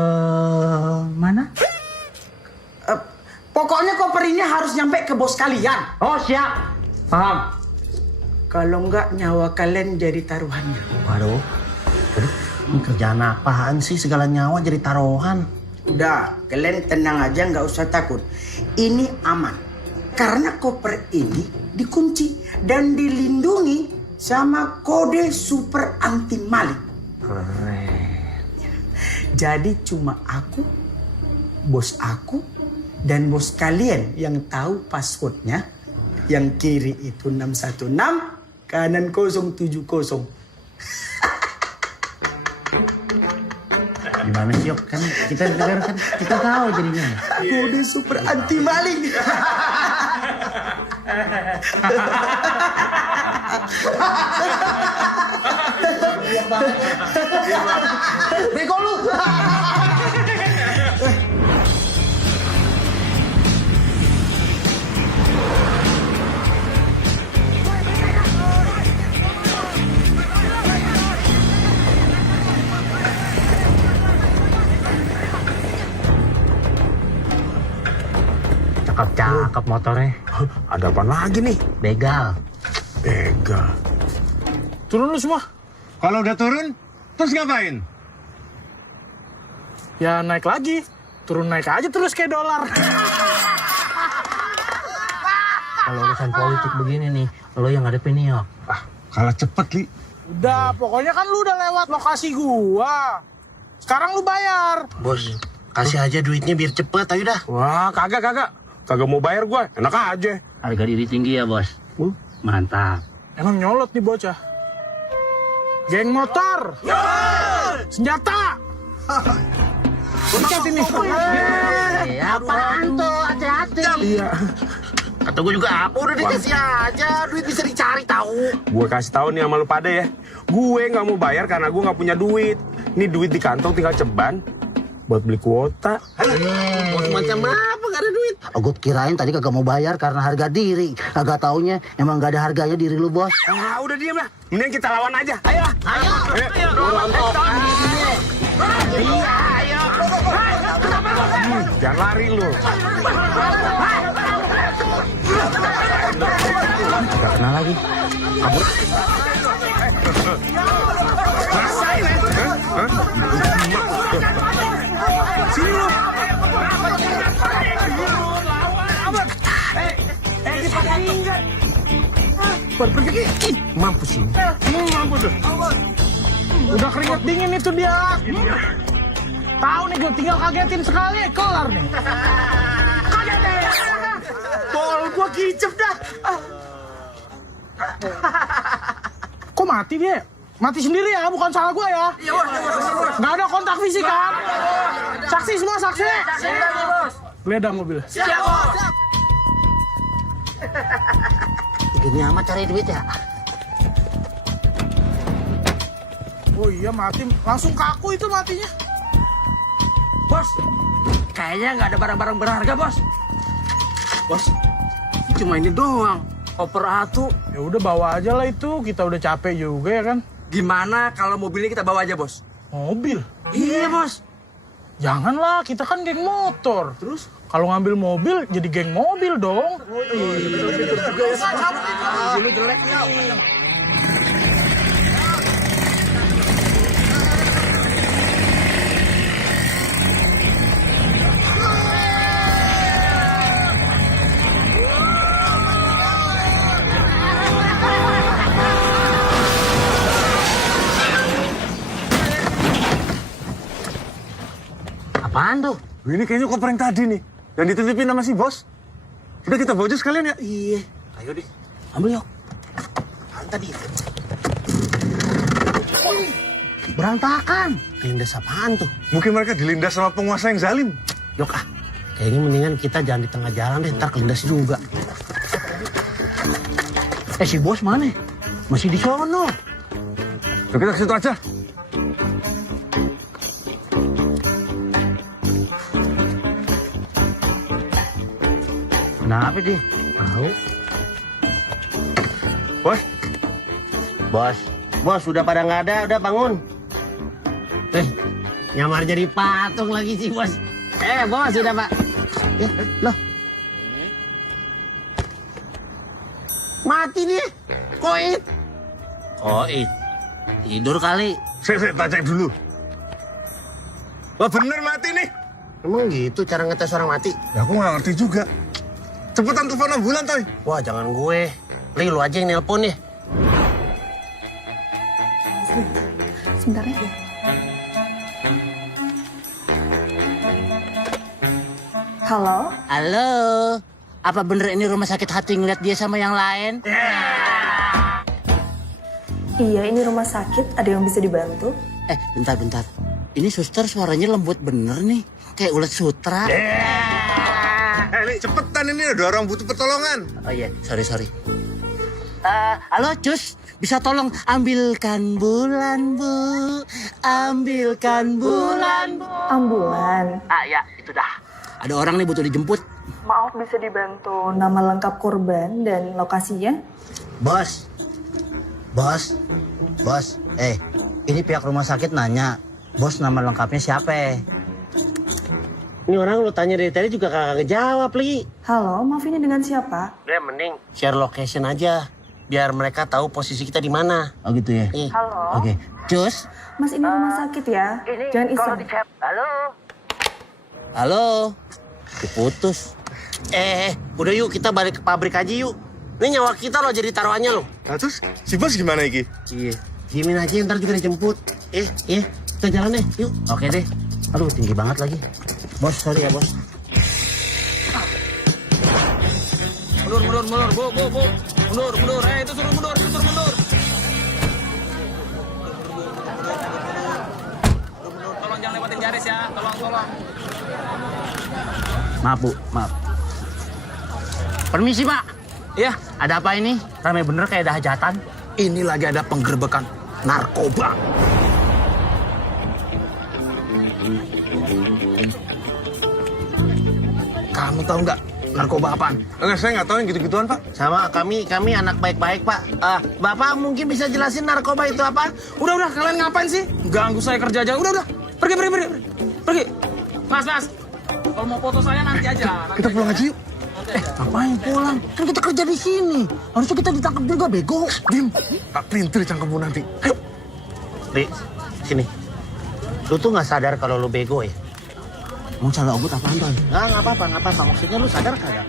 mana? Pokoknya koper ini harus nyampe ke bos kalian. Oh, siap. Paham. Kalau nggak nyawa kalian jadi taruhannya. Waduh. Ini kerjaan apaan sih segala nyawa jadi taruhan? Udah, kalian tenang aja, nggak usah takut. Ini aman. Karena koper ini dikunci dan dilindungi sama kode super anti maling. Jadi cuma aku, bos aku, dan bos kalian yang tahu passwordnya. Yang kiri itu 616, kanan 070. Gimana sih, Yok? Kan kita dengar kan kita tahu jadinya. Kode super anti maling. Bego lu. Cakep motornya. Ada apa lagi nih? Begal. Begal. Turun lu semua. Kalau udah turun, terus ngapain? Ya naik lagi. Turun naik aja terus kayak dolar. Kalau urusan politik begini nih, lo yang ngadepin nih, Yok. Kalah cepet, Li. Udah, pokoknya kan lu udah lewat lokasi gua. Sekarang lu bayar. Bos, kasih aja duitnya biar cepet, ayo dah. Wah, kagak. Kagak mau bayar gua, enak aja. Harga diri tinggi ya, Bos. Mantap. Emang nyolot nih bocah. Geng motor. Senjata. Pencet ini. Apaan tuh? Hati-hati. Iya. Kata gue juga apa, udah dikasih aja. Duit bisa dicari tahu. Gue kasih tahu nih sama lu pada ya. Gue nggak mau bayar karena gue nggak punya duit. Ini duit di kantong tinggal ceban buat beli kuota. Mau macam apa gak ada duit. Gue kirain tadi kagak mau bayar karena harga diri. Kagak taunya emang gak ada harganya diri lu, Bos. Ah, udah diem lah. Mending kita lawan aja. Ayo. Ayo. Rontok. Iya, ayo. Jangan lari lu. Gak kenal lagi. Kabur. Rasain ya. Sini lu. Pergi. Mampus ini. Mampus tuh. Udah keringet dingin itu dia. Tahu nih gue tinggal kagetin sekali, kelar nih. Kagetin. Bol gua kicep dah. Kok mati dia? Mati sendiri ya, bukan salah gue ya. Iya, Bos. Nggak ada kontak fisik kan? Saksi semua, saksi. Siap, Bos. Geledah mobil. Siap, Bos. Gini amat cari duit ya. Oh iya mati, langsung kaku itu matinya. Bos, kayaknya nggak ada barang-barang berharga, Bos. Bos, cuma ini doang. Oper A1. Ya udah bawa aja lah itu, kita udah capek juga ya kan. Gimana kalau mobilnya kita bawa aja, Bos? Mobil? Iya, Bos. Janganlah, kita kan geng motor. Terus kalau ngambil mobil jadi geng mobil dong. Oh iya, betul juga ya. Ini jelek nih. Apaan tuh? Ini kayaknya koper yang tadi nih. Yang dititipin sama si bos. Udah kita bawa aja sekalian ya. Iya. Ayo deh. Ambil yuk. Tadi. Berantakan. Lindas apaan tuh? Mungkin mereka dilindas sama penguasa yang zalim. Yok ah. Kayaknya mendingan kita jangan di tengah jalan deh. Ntar kelindas juga. Si bos mana? Masih di sono. Yuk kita ke situ aja. Kenapa dia? Tahu. Bos. Bos, udah pada nggak ada, udah bangun. Nyamar jadi patung lagi sih, bos. Bos, udah, Pak. Loh. Mati nih. Koit. Tidur kali. Saya cek dulu. Wah bener mati nih. Emang gitu cara ngetes orang mati? Ya aku nggak ngerti juga. Cepetan telepon ambulan, Toy. Wah, jangan gue. Li, lu aja yang nelpon ya. Sebentar ya. Halo? Halo. Apa bener ini rumah sakit hati ngeliat dia sama yang lain? Iya, ini rumah sakit. Ada yang bisa dibantu? Bentar. Ini suster suaranya lembut bener nih. Kayak ulet sutra. Li, cepetan ini ada orang butuh pertolongan. Oh iya, sorry. Halo, Cus. Bisa tolong ambilkan bulan, Bu. Ambilkan bulan, Bu. Ambulan. Ya, itu dah. Ada orang nih butuh dijemput. Maaf, bisa dibantu nama lengkap korban dan lokasinya? Bos. Ini pihak rumah sakit nanya. Bos nama lengkapnya siapa? Ini orang lu tanya dari tadi juga kagak ngejawab, Li. Halo, maaf ini dengan siapa? Udah, mending share location aja. Biar mereka tahu posisi kita di mana. Oh gitu ya? Halo? Oke. Cus. Mas, ini rumah sakit ya? Jangan iseng. Halo. Diputus. Udah yuk kita balik ke pabrik aja yuk. Ini nyawa kita loh jadi taruhannya loh. Nah, terus si bos gimana Iki? Iya. Jimin aja ntar juga dijemput. Kita jalan deh, yuk. Oke deh. Aduh, tinggi banget lagi. Bos, sorry ya, Bos. Mundur, Bu. Mundur. Itu suruh mundur. Tolong jangan lewatin garis ya. Tolong. Maaf, Bu. Maaf. Permisi, Pak. Iya. Ada apa ini? Ramai bener kayak ada hajatan. Ini lagi ada penggerbekan narkoba. Kamu tahu nggak narkoba apaan? Enggak, saya nggak tahu yang gitu-gituan, Pak. Sama kami anak baik-baik, Pak. Bapak mungkin bisa jelasin narkoba itu apa? Udah, kalian ngapain sih? Ganggu saya kerja aja. Udah. Pergi. Mas. Kalau mau foto saya nanti aja. Kita pulang aja yuk. Ngapain pulang? Kan kita kerja di sini. Harusnya kita ditangkap juga, bego. Dim, Pak Printer cangkemmu nanti. Ayo. Ri, sini. Lu tuh nggak sadar kalau lu bego ya? Mau salah ogut apaan, Toy? Nggak apa-apa. Maksudnya lu sadar kagak?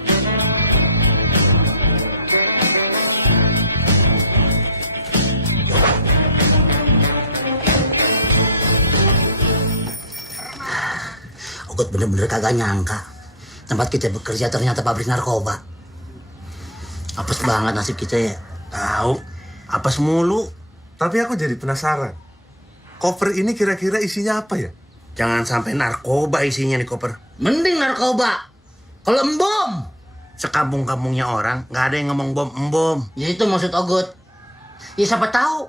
Ogut bener-bener kagak nyangka. Tempat kita bekerja ternyata pabrik narkoba. Apes banget nasib kita ya. Tahu, apes mulu. Tapi aku jadi penasaran. Koper ini kira-kira isinya apa ya? Jangan sampai narkoba isinya nih koper. Mending narkoba. Kalau embom. Sekampung-kampungnya orang, nggak ada yang ngomong bom. Ya itu maksud Ogut. Ya siapa tahu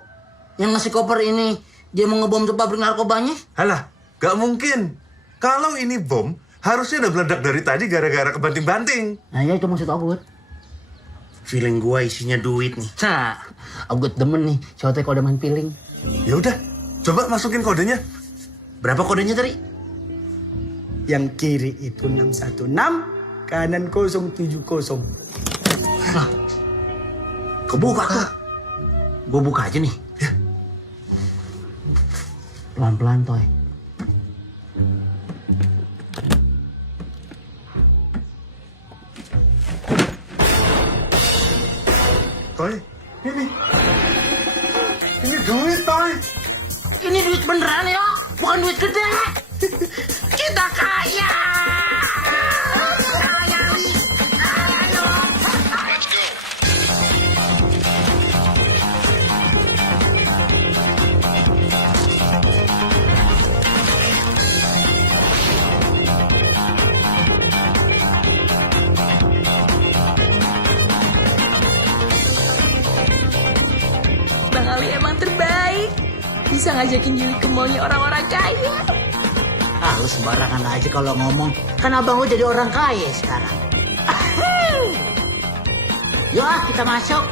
yang ngasih koper ini dia mau ngebom tuh pabrik narkobanya. Halah, gak mungkin. Kalau ini bom, harusnya udah meledak dari tadi gara-gara kebanting-banting. Nah ya itu maksud Ogut. Feeling gua isinya duit nih. Nah, Ogut demen nih, cowoknya kalau udah main feeling. Ya udah, coba masukin kodenya. Berapa kodenya tadi? Yang kiri itu 616, kanan 070. Kebuka tuh. Gua buka aja nih. Pelan-pelan, Toy. Toy, ini duit, Toy. Ini duit beneran ya, bukan duit gede. Kita kaya. Bang Ali emang terbaik. Bisa ngajakin Yuli ke mallnya orang-orang kaya. Ah, lu sembarangan aja kalau ngomong. Kan abang lu jadi orang kaya sekarang. Yuk kita masuk.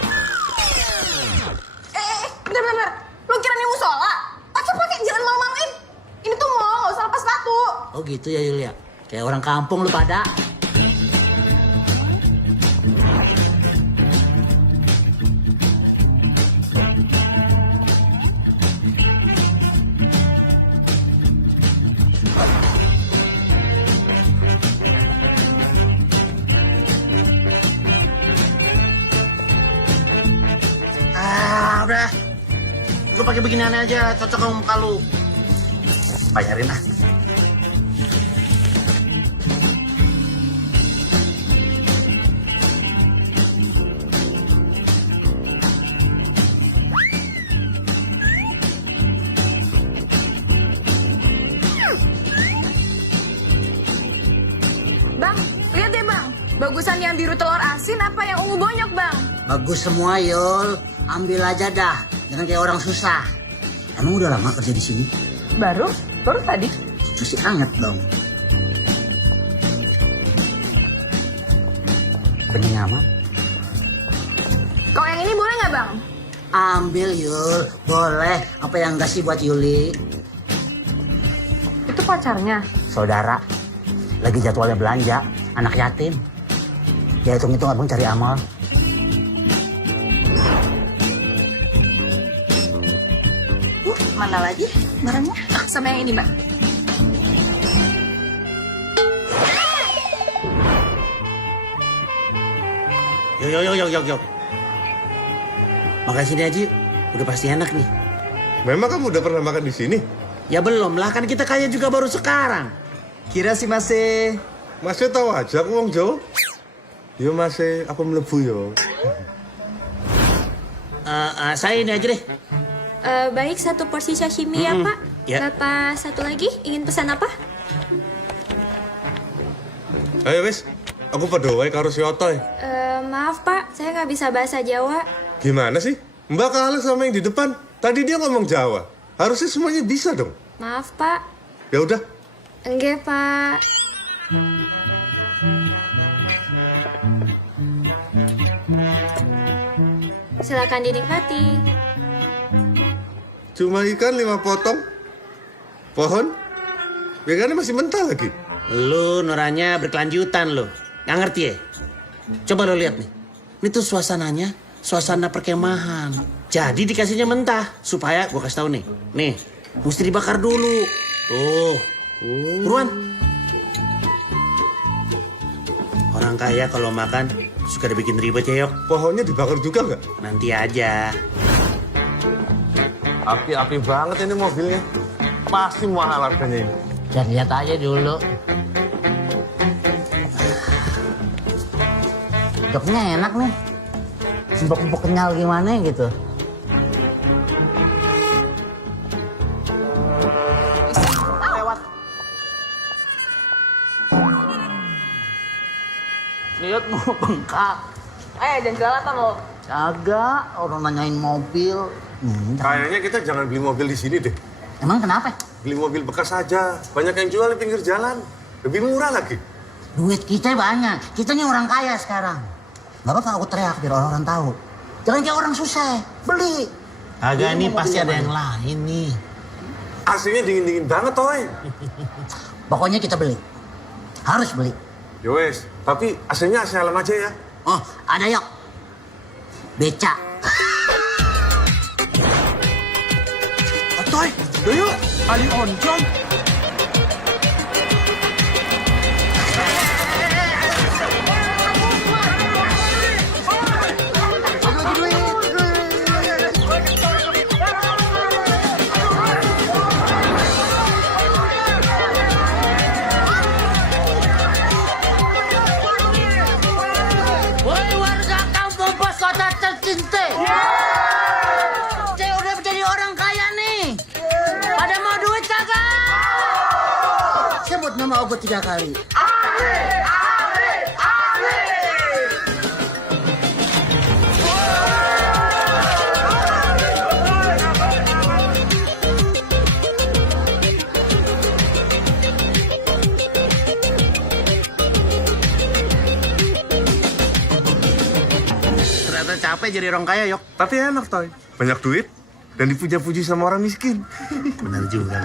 Bentar. Lu kira ini musola? Pakai, jangan malu-maluin. Ini tuh mall, nggak usah lepas sepatu. Oh gitu ya Yulia. Kayak orang kampung lu pada. Udah. Lu pakai beginian aja, cocok sama muka lu. Bayarin ah. Bang, lihat deh bang. Bagusan yang biru telur asin apa yang ungu bonyok bang? Bagus semua Yul. Ambil aja dah. Jangan kayak orang susah. Emang udah lama kerja di sini? Baru tadi. Masih anget dong. Bening amat. Kalau yang ini boleh nggak bang? Ambil Yul. Boleh. Apa yang enggak sih buat Yuli? Itu pacarnya. Saudara. Lagi jadwalnya belanja. Anak yatim. Ya hitung-hitung abang cari amal. Mana lagi barangnya? Sama yang ini mbak. Yuk. Makan sini aja yuk. Udah pasti enak nih. Memang kamu udah pernah makan di sini? Ya belum lah, kan kita kaya juga baru sekarang. Kira sih masih. Masih tahu aja aku wong Jawa. Yo masih aku mlebu yo. Saya ini aja deh. Baik, 1 porsi sashimi ya, Pak. Ya. Bapak satu lagi, ingin pesan apa? Ayo wis, aku padha wae karo si Otoy. Maaf, Pak, saya nggak bisa bahasa Jawa. Gimana sih? Mbak kalah sama yang di depan. Tadi dia ngomong Jawa. Harusnya semuanya bisa dong. Maaf, Pak. Ya udah. Enggak, Pak. Silakan dinikmati. Cuma ikan 5 potong. Pohon. Ikannya masih mentah lagi. Lu nuranya berkelanjutan lu. Nggak ngerti ya? Coba lu lihat nih. Ini tuh suasananya, suasana perkemahan. Jadi dikasihnya mentah. Supaya, gua kasih tahu nih. Nih, mesti dibakar dulu. Tuh. Buruan. Orang kaya kalau makan suka dibikin ribet ya, Yok. Pohonnya dibakar juga nggak? Nanti aja. Api-api banget ini mobilnya. Pasti mahal harganya ini. Jangan lihat aja dulu. Joknya enak nih. Empuk-empuk kenyal gimana gitu. Lewat. Lihat mau bengkak. Jangan jelalatan lo. Kagak, orang nanyain mobil. Kayaknya kita jangan beli mobil di sini deh. Emang kenapa? Beli mobil bekas aja. Banyak yang jual di pinggir jalan. Lebih murah lagi. Duit kita banyak. Kita nih orang kaya sekarang. Gak apa-apa aku teriak biar orang-orang tahu. Jangan kayak orang susah. Beli. Agak Ini nih mobil pasti ada yang yang lain nih. AC-nya dingin-dingin banget, Toy. Pokoknya kita beli. Harus beli. Yowes, tapi AC-nya AC alam aja ya. Oh, ada Yok. Beca. Toy, yuk, Ali oncom. Woi warga kampung pos kota tercinta. Saya udah menjadi orang kaya nih. Pada mau duit kagak? Sebut nama Ogo 3 kali. Ternyata capek jadi orang kaya, Yok. Tapi enak, Toy. Banyak duit dan dipuja-puji sama orang miskin. Benar juga.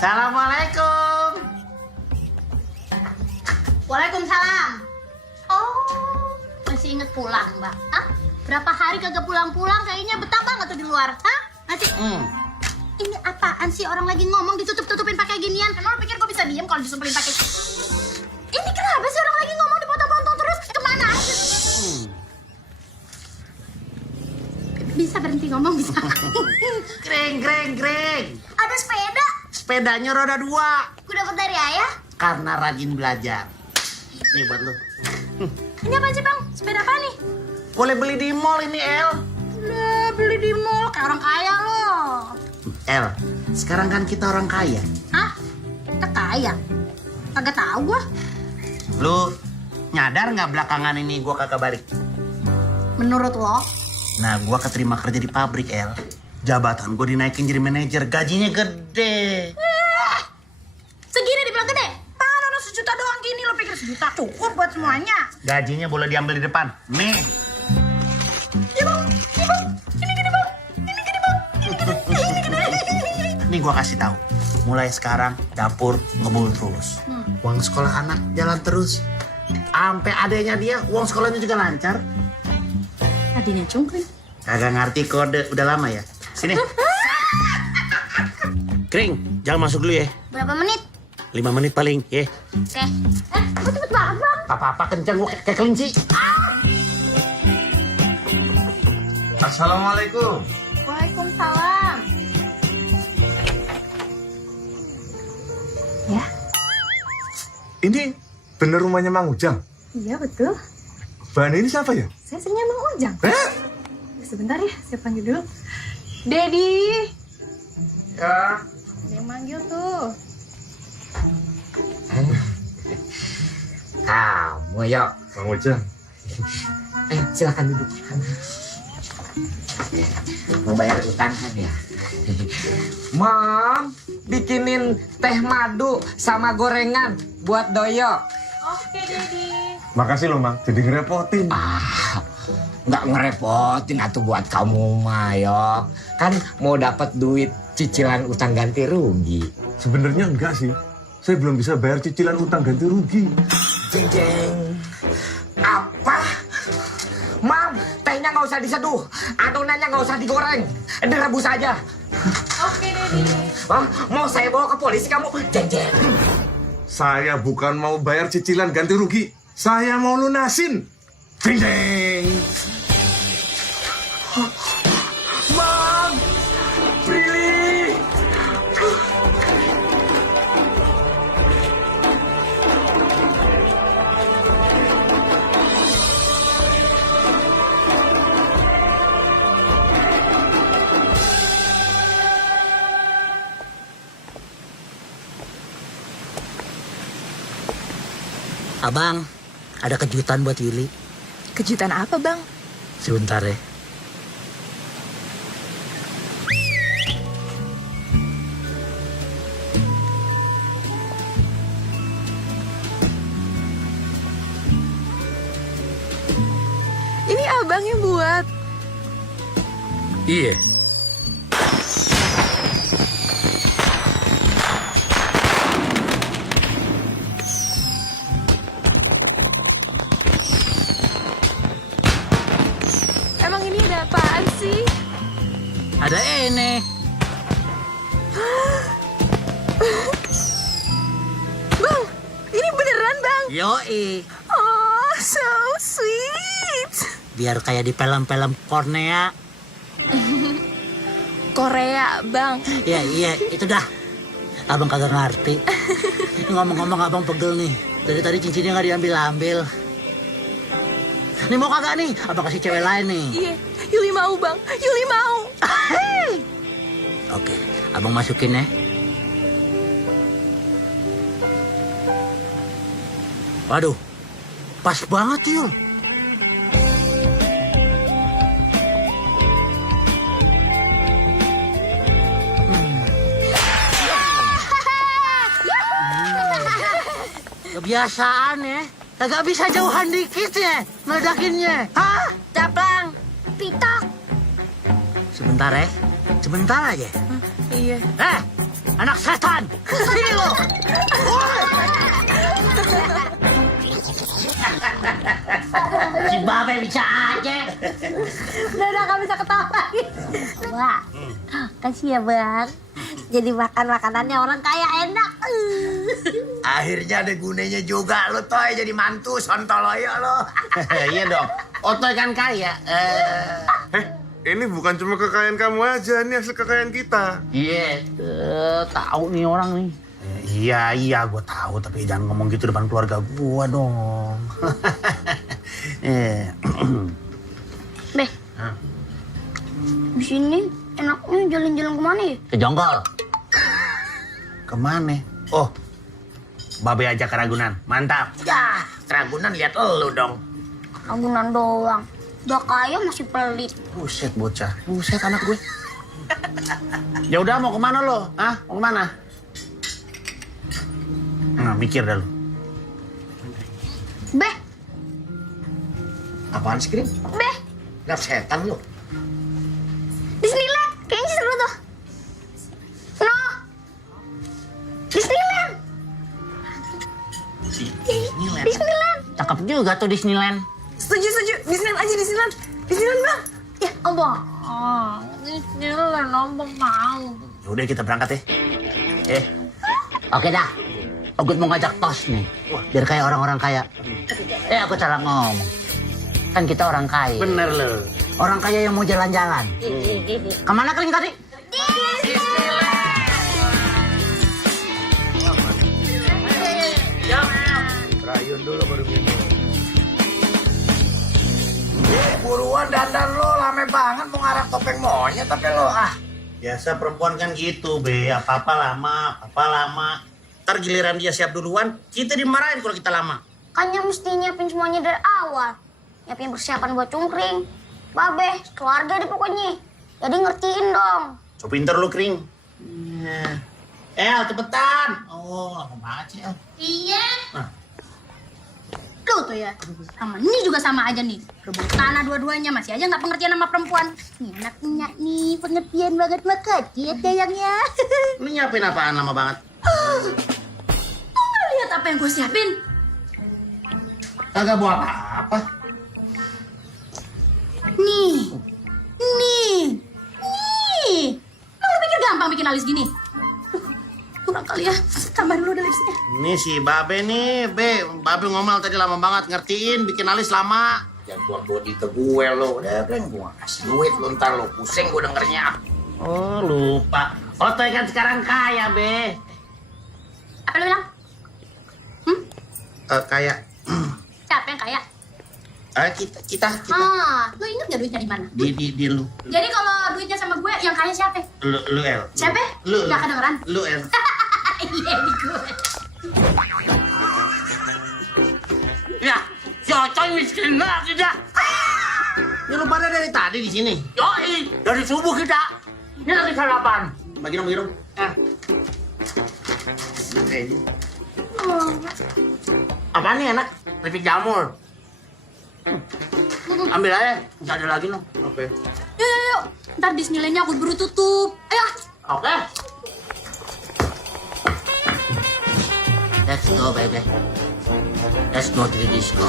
Assalamualaikum. Waalaikumsalam. Oh, masih inget pulang, Mbak? Hah? Berapa hari kagak pulang-pulang, kayaknya betah banget tuh di luar. Hah? Masih? Ini apaan sih orang lagi ngomong ditutup-tutupin pakai ginian? Emang lo pikir gue bisa diem kalau disupelin pakai... Ini kenapa sih orang lagi ngomong dipotong-potong terus? Kemana aja? Bisa berhenti ngomong, bisa. Greng. Ada sepeda. Sepedanya roda 2. Gue dapet dari ayah. Karena rajin belajar. Nih buat lu. Ini apaan sih, Bang? Sepeda apa nih? Boleh beli di mall ini, El. Lah, beli di mall kayak orang kaya loh. El, sekarang kan kita orang kaya. Hah? Kita kaya? Kagak tahu gua. Lu nyadar nggak belakangan ini gua kagak balik? Menurut lo? Nah, gua keterima kerja di pabrik, El. Jabatan gua dinaikin jadi manajer, gajinya gede. Segini dibilang gede? Taruh lo sejuta doang gini, lo pikir sejuta cukup buat semuanya? Gajinya boleh diambil di depan. Nih. Ya bang, ini gede bang, ini gede bang, ini gede. Nih gua kasih tahu. Mulai sekarang dapur ngebul terus. Uang sekolah anak jalan terus. Sampai adanya dia, uang sekolahnya juga lancar. Adanya cungkring. Kagak ngerti kode, udah lama ya. Sini. Kring, jangan masuk dulu ya. Berapa menit? 5 menit paling, ya. Oke. Gue cepet banget bang. Apa-apa kencang gua kayak kelinci. Assalamualaikum. Waalaikumsalam. Ya? Ini bener rumahnya Mang Ujang? Iya betul. Bahan ini siapa ya? Saya istrinya Mang Ujang. Sebentar ya, saya panggil dulu. Dedi. Ya. Ada yang manggil tuh. Kamu yuk. Mang Ujang. Silakan duduk. Mau bayar utang kan ya? Mam, bikinin teh madu sama gorengan buat Doyo. Oh Oke, Dedi. Makasih loh, Mang. Jadi ngerepotin. Nggak ngerepotin atuh buat kamu, Mayok. Kan mau dapat duit cicilan utang ganti rugi. Sebenarnya enggak sih. Saya belum bisa bayar cicilan utang ganti rugi. Jeng jeng. Apa? Mam, tehnya nggak usah diseduh, adonannya nggak usah digoreng, direbus aja. Oke, Dedi. Hah? Mau saya bawa ke polisi kamu? Jeng jeng. Saya bukan mau bayar cicilan ganti rugi. Saya mau lunasin. Ding ding. Mam, Prilly. Abang, ada kejutan buat Yuli. Kejutan apa, Bang? Sebentar ya. Ini abang yang buat. Iya. Emang ini ada apaan sih? Ada ini. Bang, ini beneran, Bang? Yoi. Oh, so sweet. Biar kayak di film-film Korea. Korea, Bang. Iya, itu dah. Abang kagak ngerti. Ngomong-ngomong abang pegel nih. Dari tadi cincinnya nggak diambil-ambil. Nih mau kagak nih? Abang kasih cewek lain nih. Iya, Yuli mau, Bang. Yuli mau. Oke, abang masukin ya. Waduh, pas banget Yul. Kebiasaan ya, kagak bisa jauhan dikit ya ngeledakinnya. Hah? Caplang, pitok. Sebentar ya, sebentar aja. Iya. Anak setan, sini lo. Si Babe bisa aja. Udah gak bisa ketawa lagi. Wah, kasih ya Bang. Jadi makan makanannya orang kaya enak. Akhirnya ada gunanya juga lo Toy jadi mantu sontoloyo lo. Iya dong. Otoy kan kaya. Ini bukan cuma kekayaan kamu aja, ini hasil kekayaan kita. Iya. Tahu nih orang nih. Iya, gue tahu. Tapi jangan ngomong gitu depan keluarga gue dong. Beh, di sini enaknya jalan-jalan kemana ya? Ke Jonggol. Kemana? Oh, Babe aja ke Ragunan. Mantap. Ya, Ragunan lihat lo dong. Ragunan doang. Udah kaya masih pelit. Buset bocah. Buset anak gue. Ya udah mau kemana lo? Mau kemana? Nah, mikir dah lo. Beh, Apaan sih, Krim? Beh, Lihat setan lo. Disneyland. Kayaknya seru tuh. No. Disneyland. Disneyland. Cakep juga tuh Disneyland. Setuju. Disneyland aja, Disneyland. Disneyland, Bang. Ya, abang. Disneyland, abang mau. Udah kita berangkat ya. Oke dah. Ogut mau ngajak tos nih. Biar kayak orang-orang kaya. Aku salah ngomong. Kan kita orang kaya. Bener lo. Orang kaya yang mau jalan-jalan. Kemana Kering tadi? Rayun dulu baru minum. Buruan dandan lo, lame banget mau ngarap topeng monyet tapi lo Biasa perempuan kan gitu, Be. Apa-apa lama. Ntar giliran dia siap duluan, kita dimarahin kalau kita lama. Kan yang mesti nyiapin semuanya dari awal. Nyiapin persiapan buat cungkring. Babe, keluarga deh pokoknya. Jadi ngertiin dong. So pinter lu, Kring. El, cepetan. Oh, lama banget sih, El. Iya. Nah. Lu tuh ya, sama ini juga sama aja nih. Rebut tanah dua-duanya, masih aja nggak pengertian sama perempuan. Nih anaknya nih, pengertian banget makasih sayangnya. Lu nyiapin apaan lama banget? Lu nggak lihat apa yang gue siapin? Kagak bawa apa-apa. Nih. Lu pikir gampang bikin alis gini? Kurang kali ya, tambahin dulu deh lipsnya. Ini si Babe nih, Babe ngomel tadi lama banget ngertiin bikin alis lama. Jangan buang body ke gue lo. Udah kan gue kasih duit lo ntar lo. Pusing gue dengernya. Oh lupa. Otoy kan sekarang kaya, Be. Apa lu bilang? Kaya. Siapa yang kaya? Kita. Lu inget gak duitnya di mana? Di lu. Jadi kalau duitnya sama gue, yang kaya siapa? Lu El. Siapa? Lu. Gak kedengeran? Lu El. Iya di gue. Ya, si Ocoy miskin banget kita. Ya lu pada dari tadi di sini. Yoi, dari subuh kita. Ini lagi sarapan. Bagi dong. Apaan nih enak? Keripik jamur. Ambil aja, nggak ada lagi loh. Oke. Yuk. Ntar Disneyland-nya aku buru tutup. Ayo. Oke. Let's go, baby. Let's go to the disco.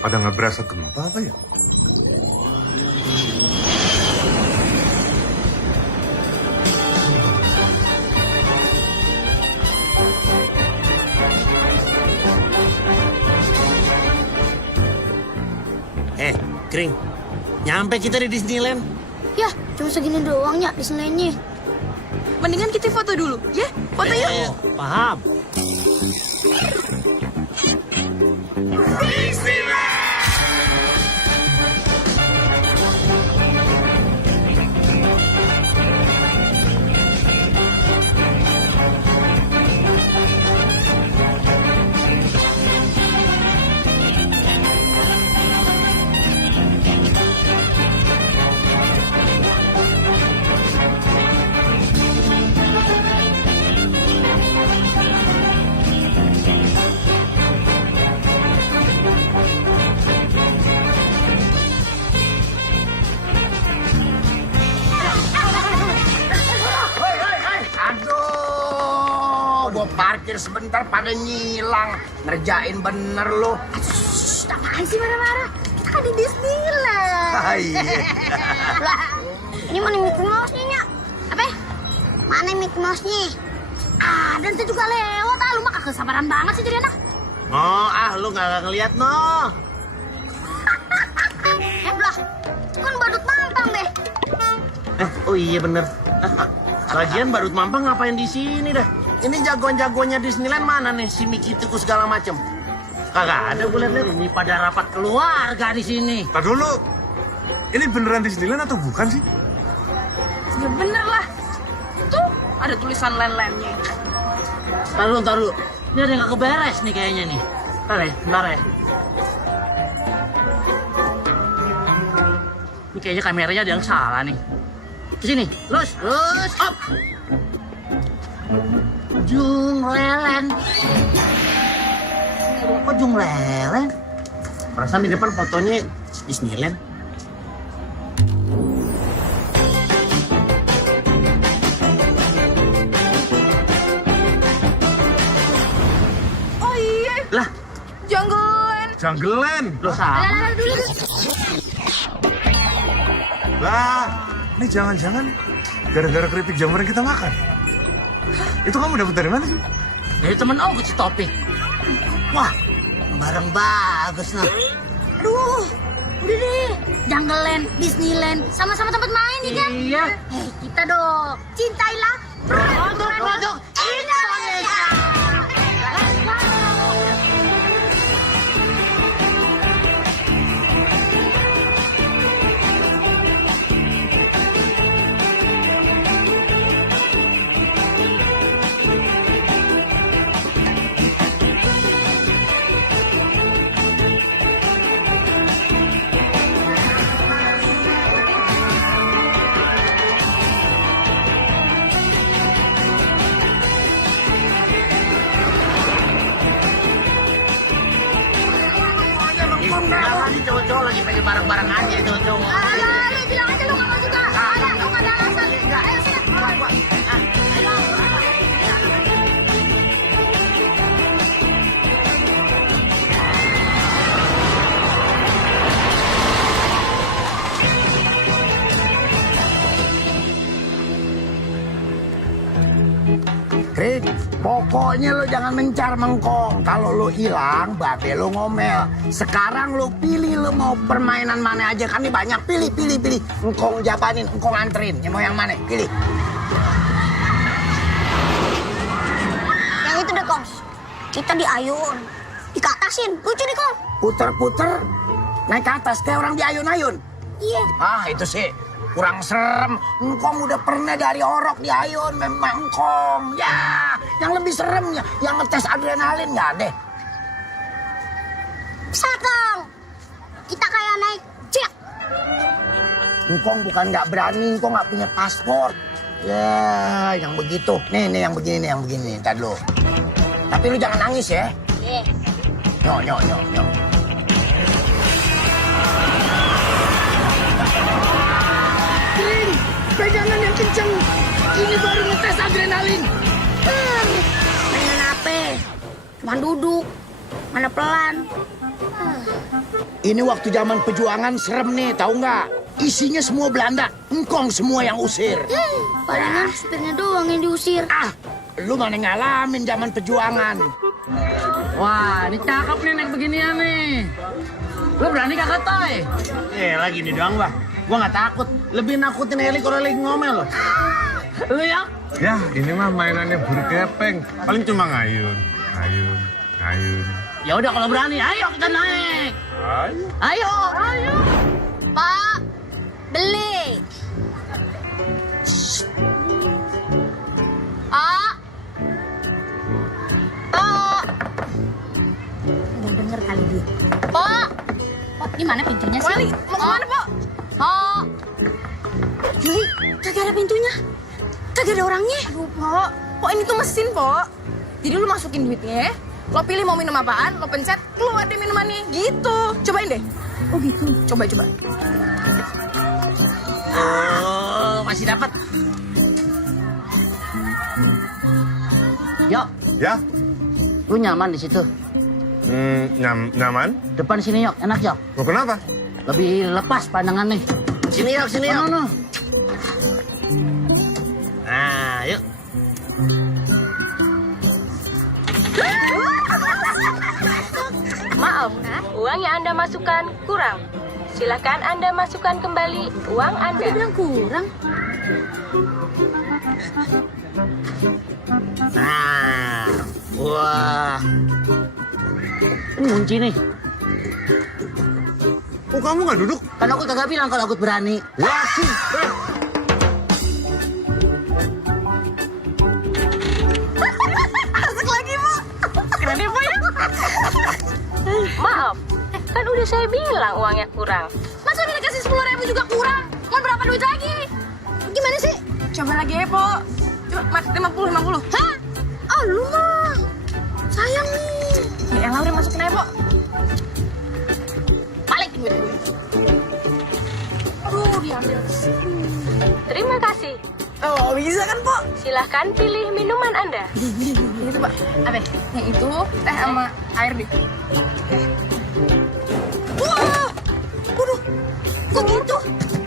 Pada nggak berasa gempa apa ya? Kring. Nyampe kita di Disneyland. Ya, cuma segini doang ya Disneyland-nya. Mendingan kita foto dulu, ya? Foto yuk. Paham. Gue parkir sebentar pada nyilang. Ngerjain bener lo. Apaan sih marah-marah? Kita kan di Disneyland. Lah, ini mana Mickey Mouse-nya, Nyak? Apa? Mana Mickey Mouse-nya? Dan itu juga lewat. Lu mah kagak sabaran banget sih jadi anak. Lu nggak ngeliat Lah, kan badut mampang deh. Oh iya bener. Lagian badut mampang ngapain di sini dah? Ini jagoan-jagoannya Disneyland mana nih? Si Mickey Tuku segala macem. Kagak ada gue liat-liat. Ini pada rapat keluarga di sini. Tar dulu. Ini beneran Disneyland atau bukan sih? Ya bener lah. Tuh, ada tulisan lain-lainnya. Taruh. Ini ada yang gak keberes nih kayaknya nih. Bentar ya. Ini kayaknya kameranya ada yang salah nih. Kesini, lurus, up. Jung Lelen. Kok Jung Lelen? Perasaan di depan fotonya Disneyland. Oh iya. Lah, Jungleland. Loh, Sama. Dulu. lah, ini jangan-jangan gara-gara keripik jamur yang kita makan. Itu kamu dapat dari mana sih? Dari temen aku si Topik. Wah, barang bagus nah. Aduh, udah deh. Jungleland, Disneyland, sama-sama tempat main ya kan? Iya. Kita dong. Cintailah produk Indonesia. Let's go. ngkong dah. Jangan nih cowok-cowok lagi pengen bareng-bareng aja cowok-cowok. Alah, lu bilang aja lu nggak mau juga. Ada, lu nggak ada alasan. Ayo, sini. Krik, pokoknya lo jangan mencar mengkong. Kalau lo hilang, babe lo ngomel. Sekarang lo pilih lo mau permainan mana aja. Kan ini banyak, pilih. Engkong jabanin, engkong anterin. Ya mau yang mana? Pilih. Yang itu deh, Kongs. Kita diayun. Dikatasin. Lucu nih, Kong. Puter-puter, naik ke atas kayak orang diayun-ayun. Iya. Ah, itu sih kurang serem. Engkong udah pernah dari orok diayun, memang engkong. Ya, yang lebih seremnya, yang ngetes adrenalin nggak deh. Bisa, Kong. Kita kayak naik jet. Engkong bukan nggak berani, engkong nggak punya paspor. Ya, yang begitu. Nih yang begini. Ntar dulu. Tapi lu jangan nangis ya. Iya. Nyo. Pegangan yang kenceng. Ini baru ngetes adrenalin. Pengen apa? Cuma duduk. Mana pelan. Ini waktu zaman perjuangan serem nih, tahu nggak? Isinya semua Belanda. Engkong semua yang usir. Palingan supirnya doang yang diusir. Ah, lu mana ngalamin zaman perjuangan. Wah, ini cakep nih naik beginian nih. Lu berani kagak, Toy? Lagi nih doang, Bah. Gua nggak takut. Lebih nakutin Eli kalau lagi ngomel loh. Lu ya? Ya, ini mah mainannya burung gepeng. Paling cuma ngayun. Ya udah kalau berani, ayo kita naik. Ayo. Pak, beli. Pak. Nggak denger kali dia. Pak. Ini mana pintunya sih? Wali, mau kemana, Po? Pak. Juli, kagak ada pintunya. Kagak ada orangnya. Aduh, Po, ini tuh mesin, Po. Jadi lu masukin duitnya, lo pilih mau minum apaan, lo pencet, keluar deh minumannya. Gitu. Cobain deh. Oh gitu. Coba. Oh, masih dapat. Yuk, Ya, lu nyaman di situ. nyaman. Depan sini yuk, enak yuk. Mau kenapa? Lebih lepas pandangan nih. Sini yuk. No. Nah, yuk. Maaf, uang yang Anda masukkan kurang. Silakan Anda masukkan kembali uang Anda. Dia bilang kurang. Nah, wah. Ini kunci nih. Oh, kamu nggak duduk? Kan aku kagak bilang kalau aku berani. Wah, sih. Asik lagi, Po. Keren ya, Po ya? Maaf, kan udah saya bilang uangnya kurang. Masa udah dikasih 10.000 juga kurang? Mau berapa duit lagi? Gimana sih? Coba lagi ya, Po. Coba, Mat, 50. Hah? Oh, lu mah. Sayang nih. Ya elah, udah masukin aja, Po. Balik duit gue. Aduh, diambil. Terima kasih. Oh, bisa kan, Po? Silahkan pilih minuman Anda. Itu, Pak. Apa? Yang itu, teh sama air deh. Wah! Waduh, kok gitu?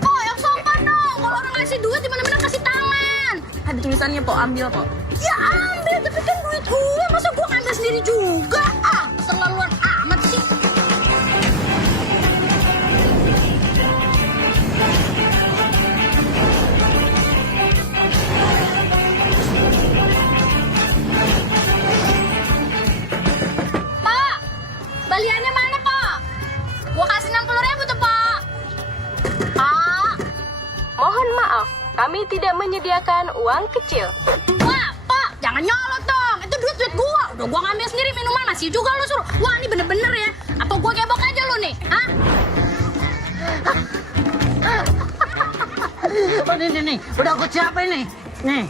Oh, yang sopan dong. Kalau orang ngasih duit di mana-mana kasih tangan. Ada tulisannya, Po. Ambil, Po. Ya ambil, tapi kan duit gue. Masa gue ngambil sendiri juga? Ah, keterlaluan amat sih. Pak, baliannya mana, Pak? Gua kasih 60.000 tuh, Pak. Pak. Mohon maaf, kami tidak menyediakan uang kecil. Wah, Pak, jangan nyolot dong. Itu duit gua. Udah gua ngambil sendiri minuman, masih juga lu suruh. Wah, ini bener-bener ya. Apa gua gebok aja lu nih? Hah? Oh, nih. Udah aku siapin nih. Nih.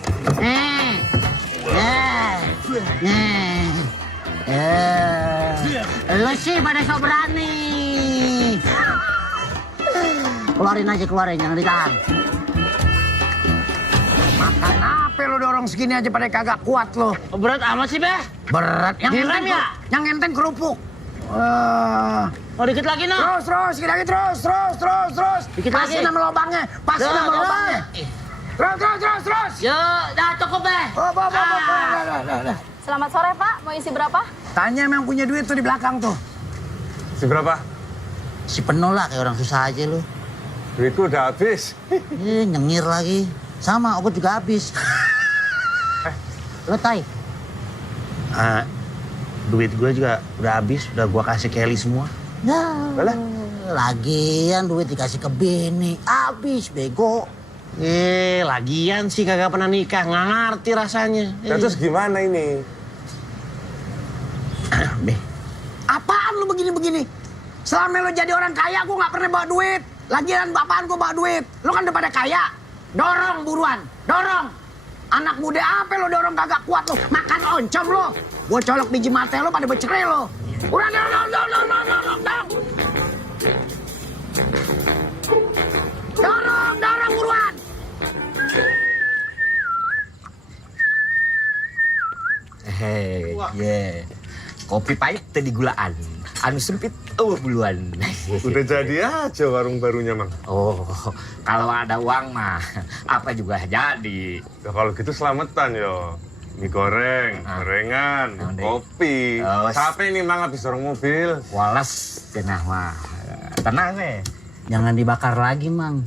Lu sih pada sok berani. Keluarin aja, keluarin, jangan ditahan. Makan apa lo dorong segini aja pada kagak kuat lo? Berat amat sih, Beh. Berat. Yang Direm enteng ya? Yang enteng kerupuk. Oh, dikit lagi, no. Terus, sedikit lagi, terus. Dikit Pasin lagi. nama lubangnya, pasin nama lubangnya. Terus. Yuk, dah cukup, Beh. Dah. Selamat sore Pak, mau isi berapa? Tanya yang punya duit tuh di belakang tuh. Seberapa? Si penuh lah, kayak orang susah aja lu. Duitku udah habis. Nyengir lagi. Sama, obat juga habis. Lo, Tai? Duit gue juga udah habis, udah gue kasih Kelly semua. Nah, lagian duit dikasih ke bini. Habis, bego. Lagian sih kagak pernah nikah, nggak ngerti rasanya. Ya, terus gimana ini? Beh, Apaan lu begini-begini? Selama lo jadi orang kaya, gue nggak pernah bawa duit. Lagian apaan gue bawa duit? Lo kan udah pada kaya. Dorong buruan, dorong. Anak muda apa lo dorong kagak kuat lo? Makan oncom lo. Gue colok biji mata lo pada bercerai lo. Udah, dorong. Dorong buruan. Kopi pahit tadi gulaan. Anu sempit, buluan. Udah jadi aja warung barunya, Mang. Oh, kalau ada uang mah, apa juga jadi. Ya, kalau gitu selamatan yo. Mie goreng, gorengan, kopi. Capek nih, Mang, habis dorong mobil. Walas, cenah mah. Tenang, Jangan dibakar lagi, Mang.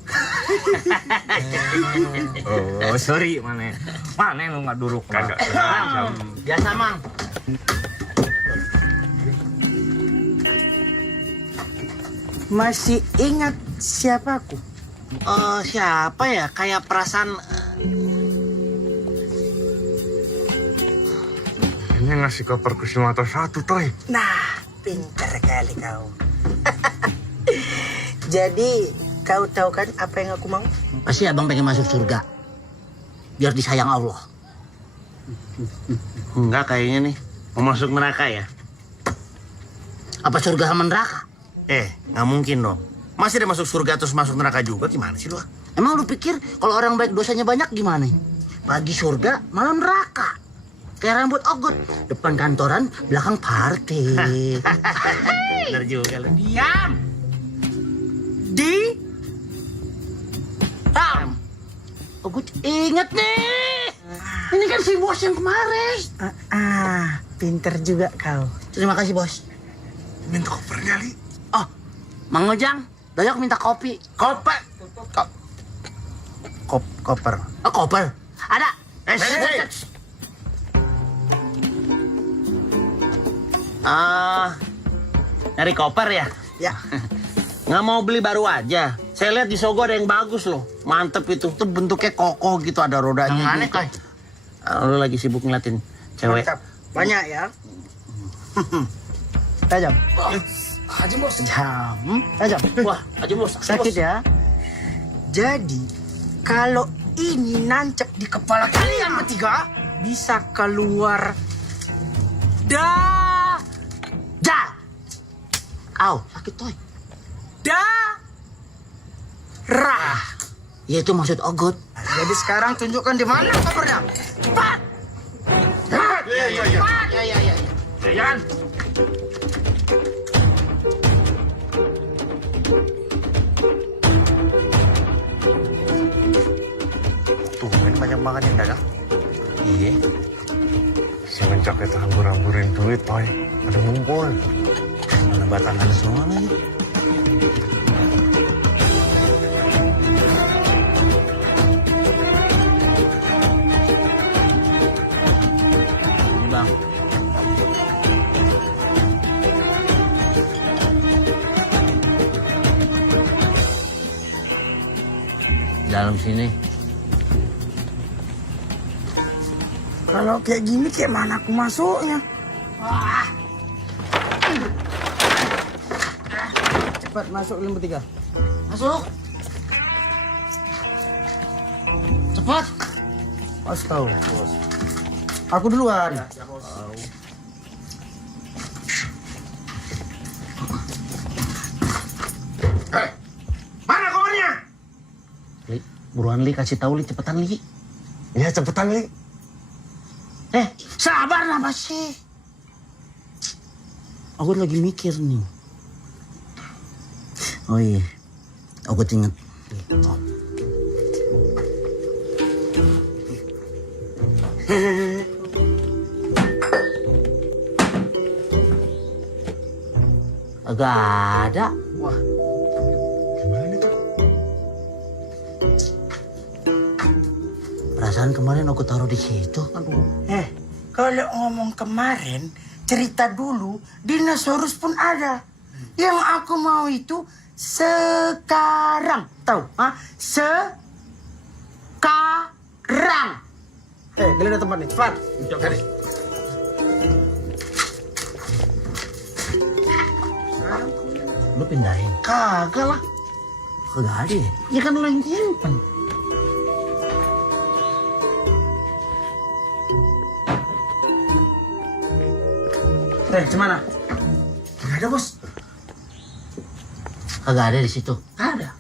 Oh, sorry, mana lu nggak duruk? Kagak. Biasa, Mang. Masih ingat siapa aku? siapa ya? Kayak perasaan... Ini ngasih koperku si mata satu, Toy. Nah, pintar kali kau. Jadi, kau tahu kan apa yang aku mau? Pasti abang pengen masuk surga. Biar disayang Allah. Enggak kayaknya nih. Mau masuk neraka ya? Apa surga sama neraka? Nggak mungkin dong. Masih dia masuk surga terus masuk neraka juga? Gimana sih lu? Emang lu pikir kalau orang baik dosanya banyak gimana? Pagi surga, malam neraka. Kayak rambut ogot. Depan kantoran, belakang party. Bener juga lu. Diam! Tam! Ogot inget nih. Ini kan si bos yang kemarin. Pinter juga kau. Terima kasih, bos. Minta kopernya, Li. Oh, Mang Ojang, Doyok minta kopi. Koper. Koper. Oh, koper. Ada. Nyari koper ya? Ya. Nggak mau beli baru aja. Saya lihat di Sogo ada yang bagus loh. Mantep itu. Tuh bentuknya kokoh gitu, ada rodanya. Yang aneh, gitu. Lu lagi sibuk ngeliatin cewek. Mantap. Banyak ya. Tajam. Haji Bos. Tajam. Wah, Haji Bos. Sakit ya. Jadi, kalau ini nancep di kepala kalian bertiga, bisa keluar dah. Au, sakit, Toy. Darah. Ya itu maksud ogot. Jadi sekarang tunjukkan di mana kopernya. Cepat. Jangan. Tuh, ini banyak banget yang dagang. Iya. Si mencok itu hambur-hamburin duit, Toy. Ada ngumpul. Mana batangan semua lagi. Ini bang. Dalam sini. Kalau kayak gini, kayak mana aku masuknya? Cepat masuk limbu 3. Masuk. Cepat. Astaga. Aku duluan. Mana kopernya? Buruan Li, kasih tahu Li, cepetan Li. Ya cepetan Li. Sabar apa sih? Aku lagi mikir nih. Oh iya, aku inget. Agak ada. Wah, gimana tuh? Perasaan kemarin aku taruh di situ. Kalau ngomong kemarin, cerita dulu, dinosaurus pun ada. Yang aku mau itu sekarang. Tahu? Sekarang. Giliran tempat nih, cepat. Yuk, Kari. Lu pindahin? Kagak lah. Kagak ada ya? Ya kan lu yang nyimpen. Gimana? Gak ada, Bos. Kagak ada di situ. Ada.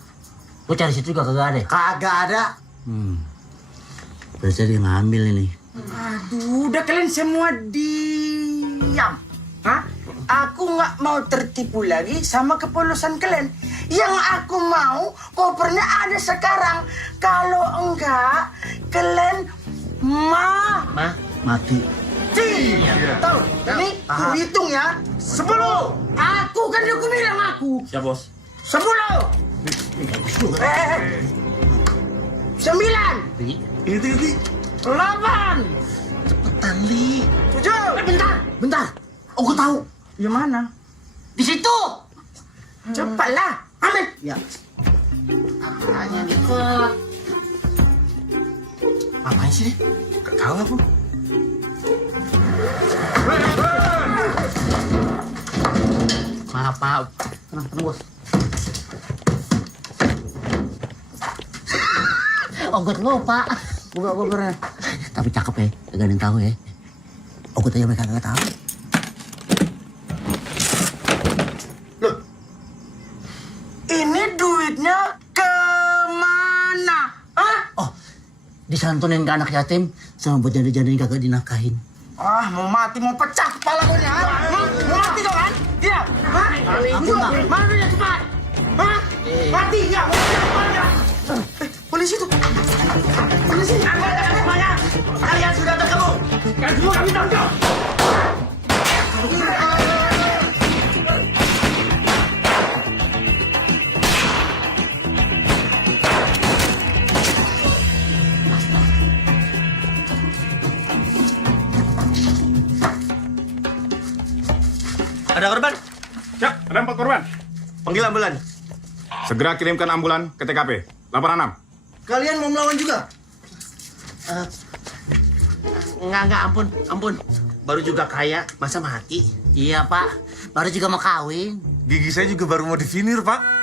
Lu cari situ juga kagak ada. Kagak ada. Berarti dia ngambil ini. Aduh, udah kalian semua diam. Hah? Aku nggak mau tertipu lagi sama kepolosan kalian. Yang aku mau kopernya ada sekarang. Kalau enggak, kalian Mati. Tahu? Ini aku hitung ya. 10. Aku kan aku bilang aku. Siap, Bos. 10. 9. Ini. 8. Cepetan Li. 7. Bentar. Aku tahu. Yang mana? Di situ. Cepatlah. Ambil. Ya. Apanya cepet? Apaan sih? Gak tahu aku. Maaf. Tenang, Bos. Ogut lupa. Buka. Tapi cakep ya, gak ada yang tahu ya. Ogut aja mereka gak tahu. Ini duitnya kemana? Hah? Oh, disantunin ke anak yatim sama buat janda-janda yang kagak dinafkahin. Mau mati, mau pecah kepala gue nih, mau mati dong kan? Iya, hah? Aku enggak. Mana duitnya cepat? Hah? Mati, ya, mau pecah kepala. Polisi tuh. Polisi. Angkat semuanya. Kalian sudah terkebun. Kalian semua kami tangkap. Ada korban? Ya, ada 4 korban. Panggil ambulan. Segera kirimkan ambulan ke TKP. Laporan 6. Kalian mau melawan juga? Enggak, ampun. Baru juga kaya, masa mati? Iya, Pak. Baru juga mau kawin. Gigi saya juga baru mau divinir, Pak.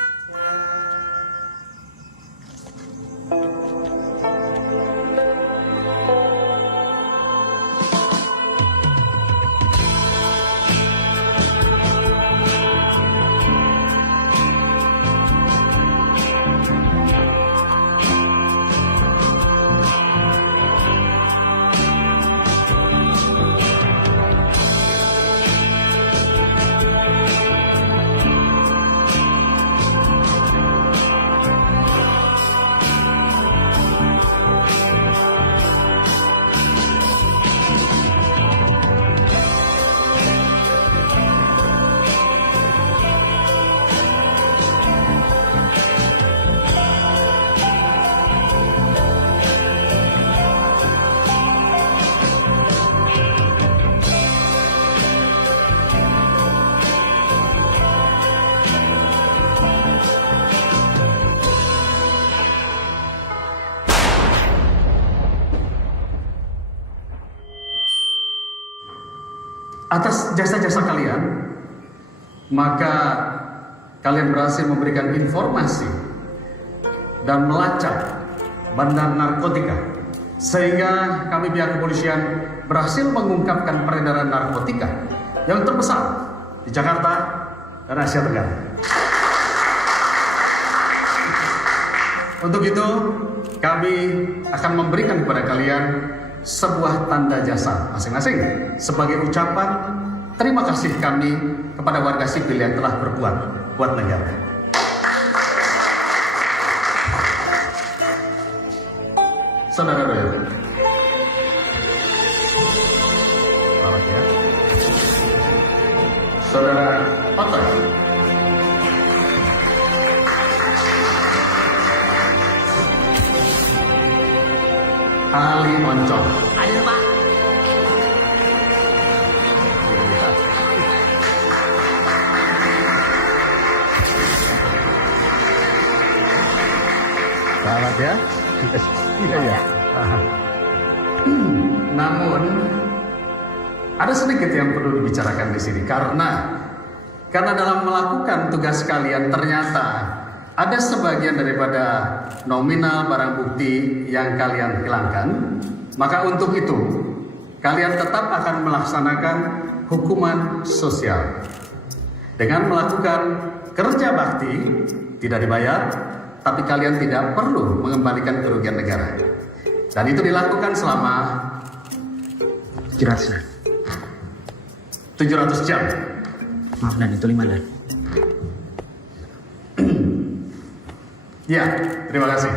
Atas jasa-jasa kalian, maka kalian berhasil memberikan informasi dan melacak bandar narkotika, sehingga kami pihak kepolisian berhasil mengungkapkan peredaran narkotika yang terbesar di Jakarta dan Asia Tenggara. Untuk itu, kami akan memberikan kepada kalian sebuah tanda jasa masing-masing sebagai ucapan terima kasih kami kepada warga sipil yang telah berbuat buat negara. Saudara Doyo. Selamat ya. Saudara Otoy. Ali Oncom. Ada Pak. Selamat ya. Iya ya. Namun ada sedikit yang perlu dibicarakan di sini karena dalam melakukan tugas kalian ternyata ada sebagian daripada nominal barang bukti yang kalian hilangkan. Maka untuk itu kalian tetap akan melaksanakan hukuman sosial dengan melakukan kerja bakti tidak dibayar, tapi kalian tidak perlu mengembalikan kerugian negara. Dan itu dilakukan selama 700 jam. Maaf Dan, itu 5 Dan. Ya, terima kasih.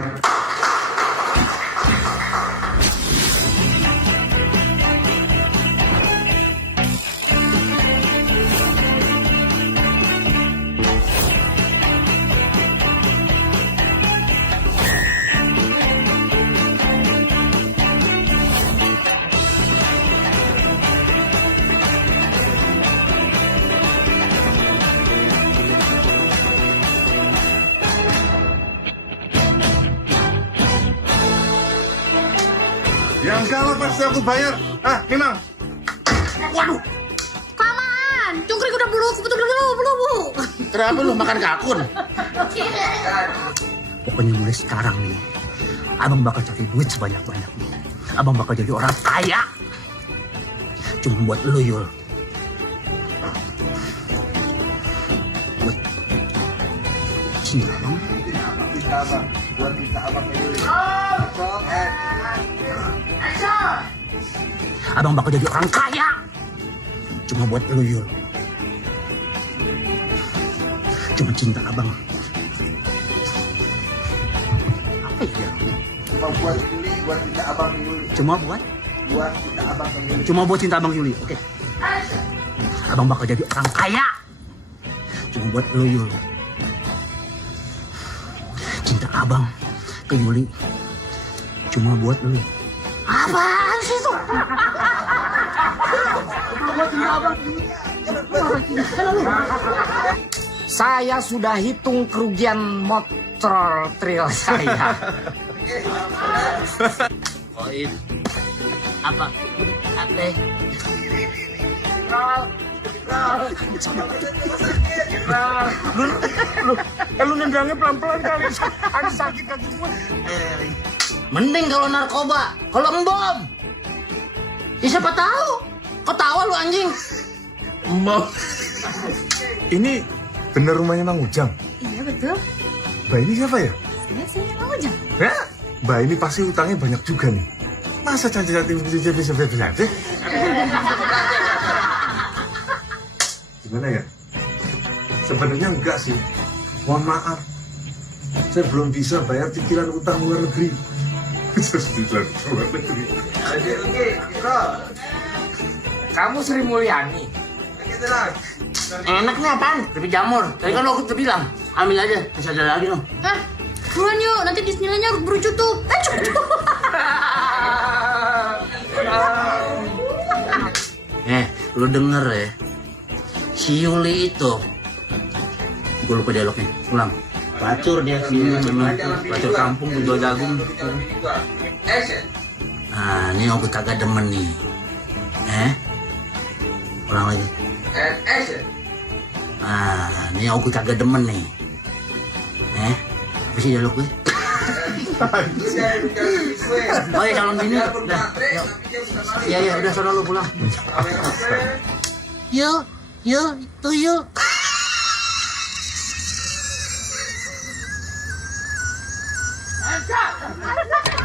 Ya enggak lah, pasti aku bayar. Ah, nih Mang. Waduh, Paman, cungkring udah belum, belum. kenapa lu makan kalkun? Pokoknya mulai sekarang nih, abang bakal cari duit sebanyak-banyaknya. Abang bakal jadi orang kaya. Cuma buat lu, Yul. Buat cinta abang. Buat kita abang Yuli. Abang bakal jadi orang kaya. Cuma buat lu, Yul. Cuma cinta abang. Apa ya? Cuma buat Yuli, buat kita abang Yuli. Cuma buat? Buat kita abang Yuli. Cuma buat cinta abang Yuli, oke? Abang bakal jadi orang kaya. Cuma buat lu, Yul. Cinta abang ke Yuli. Cuma buat lu. Apaan sih itu? Saya sudah hitung kerugian motor trail saya. Koin. Apa? Apa? Lu nendangnya pelan-pelan kali. Ada sakit kaki gue. Mending kalau narkoba, kalau embom. Ya, siapa tahu? Ketawa lu anjing. Embom. Ini bener rumahnya Mang Ujang? Iya betul. Mbak ini siapa ya? Saya Mang Ujang. Ya, Mbak ini pasti utangnya banyak juga nih. Masa cantik-cantik bisa sih? Gimana ya? Sebenarnya enggak sih. Mohon maaf. Saya belum bisa bayar cicilan utang luar negeri. Cicilan luar negeri. Kamu Sri Mulyani. Enak nih apaan? Tapi jamur. Tadi kan lo udah bilang. Ambil aja, bisa ada lagi loh. Hah? Buruan yuk, nanti Disneylandnya berucut tuh. Lu denger ya. Si Yuli itu, gue lupa dialognya. Ulang. Pelacur dia, memang pelacur kampung penjual jagung. Nah, ini aku kagak demen nih. Ulang lagi. Nah, ini aku kagak demen nih. Apa sih dialog gue? Oh ya, calon bini. Udah. Iya, udah sono lu pulang. Yuk, tuyul. Ya.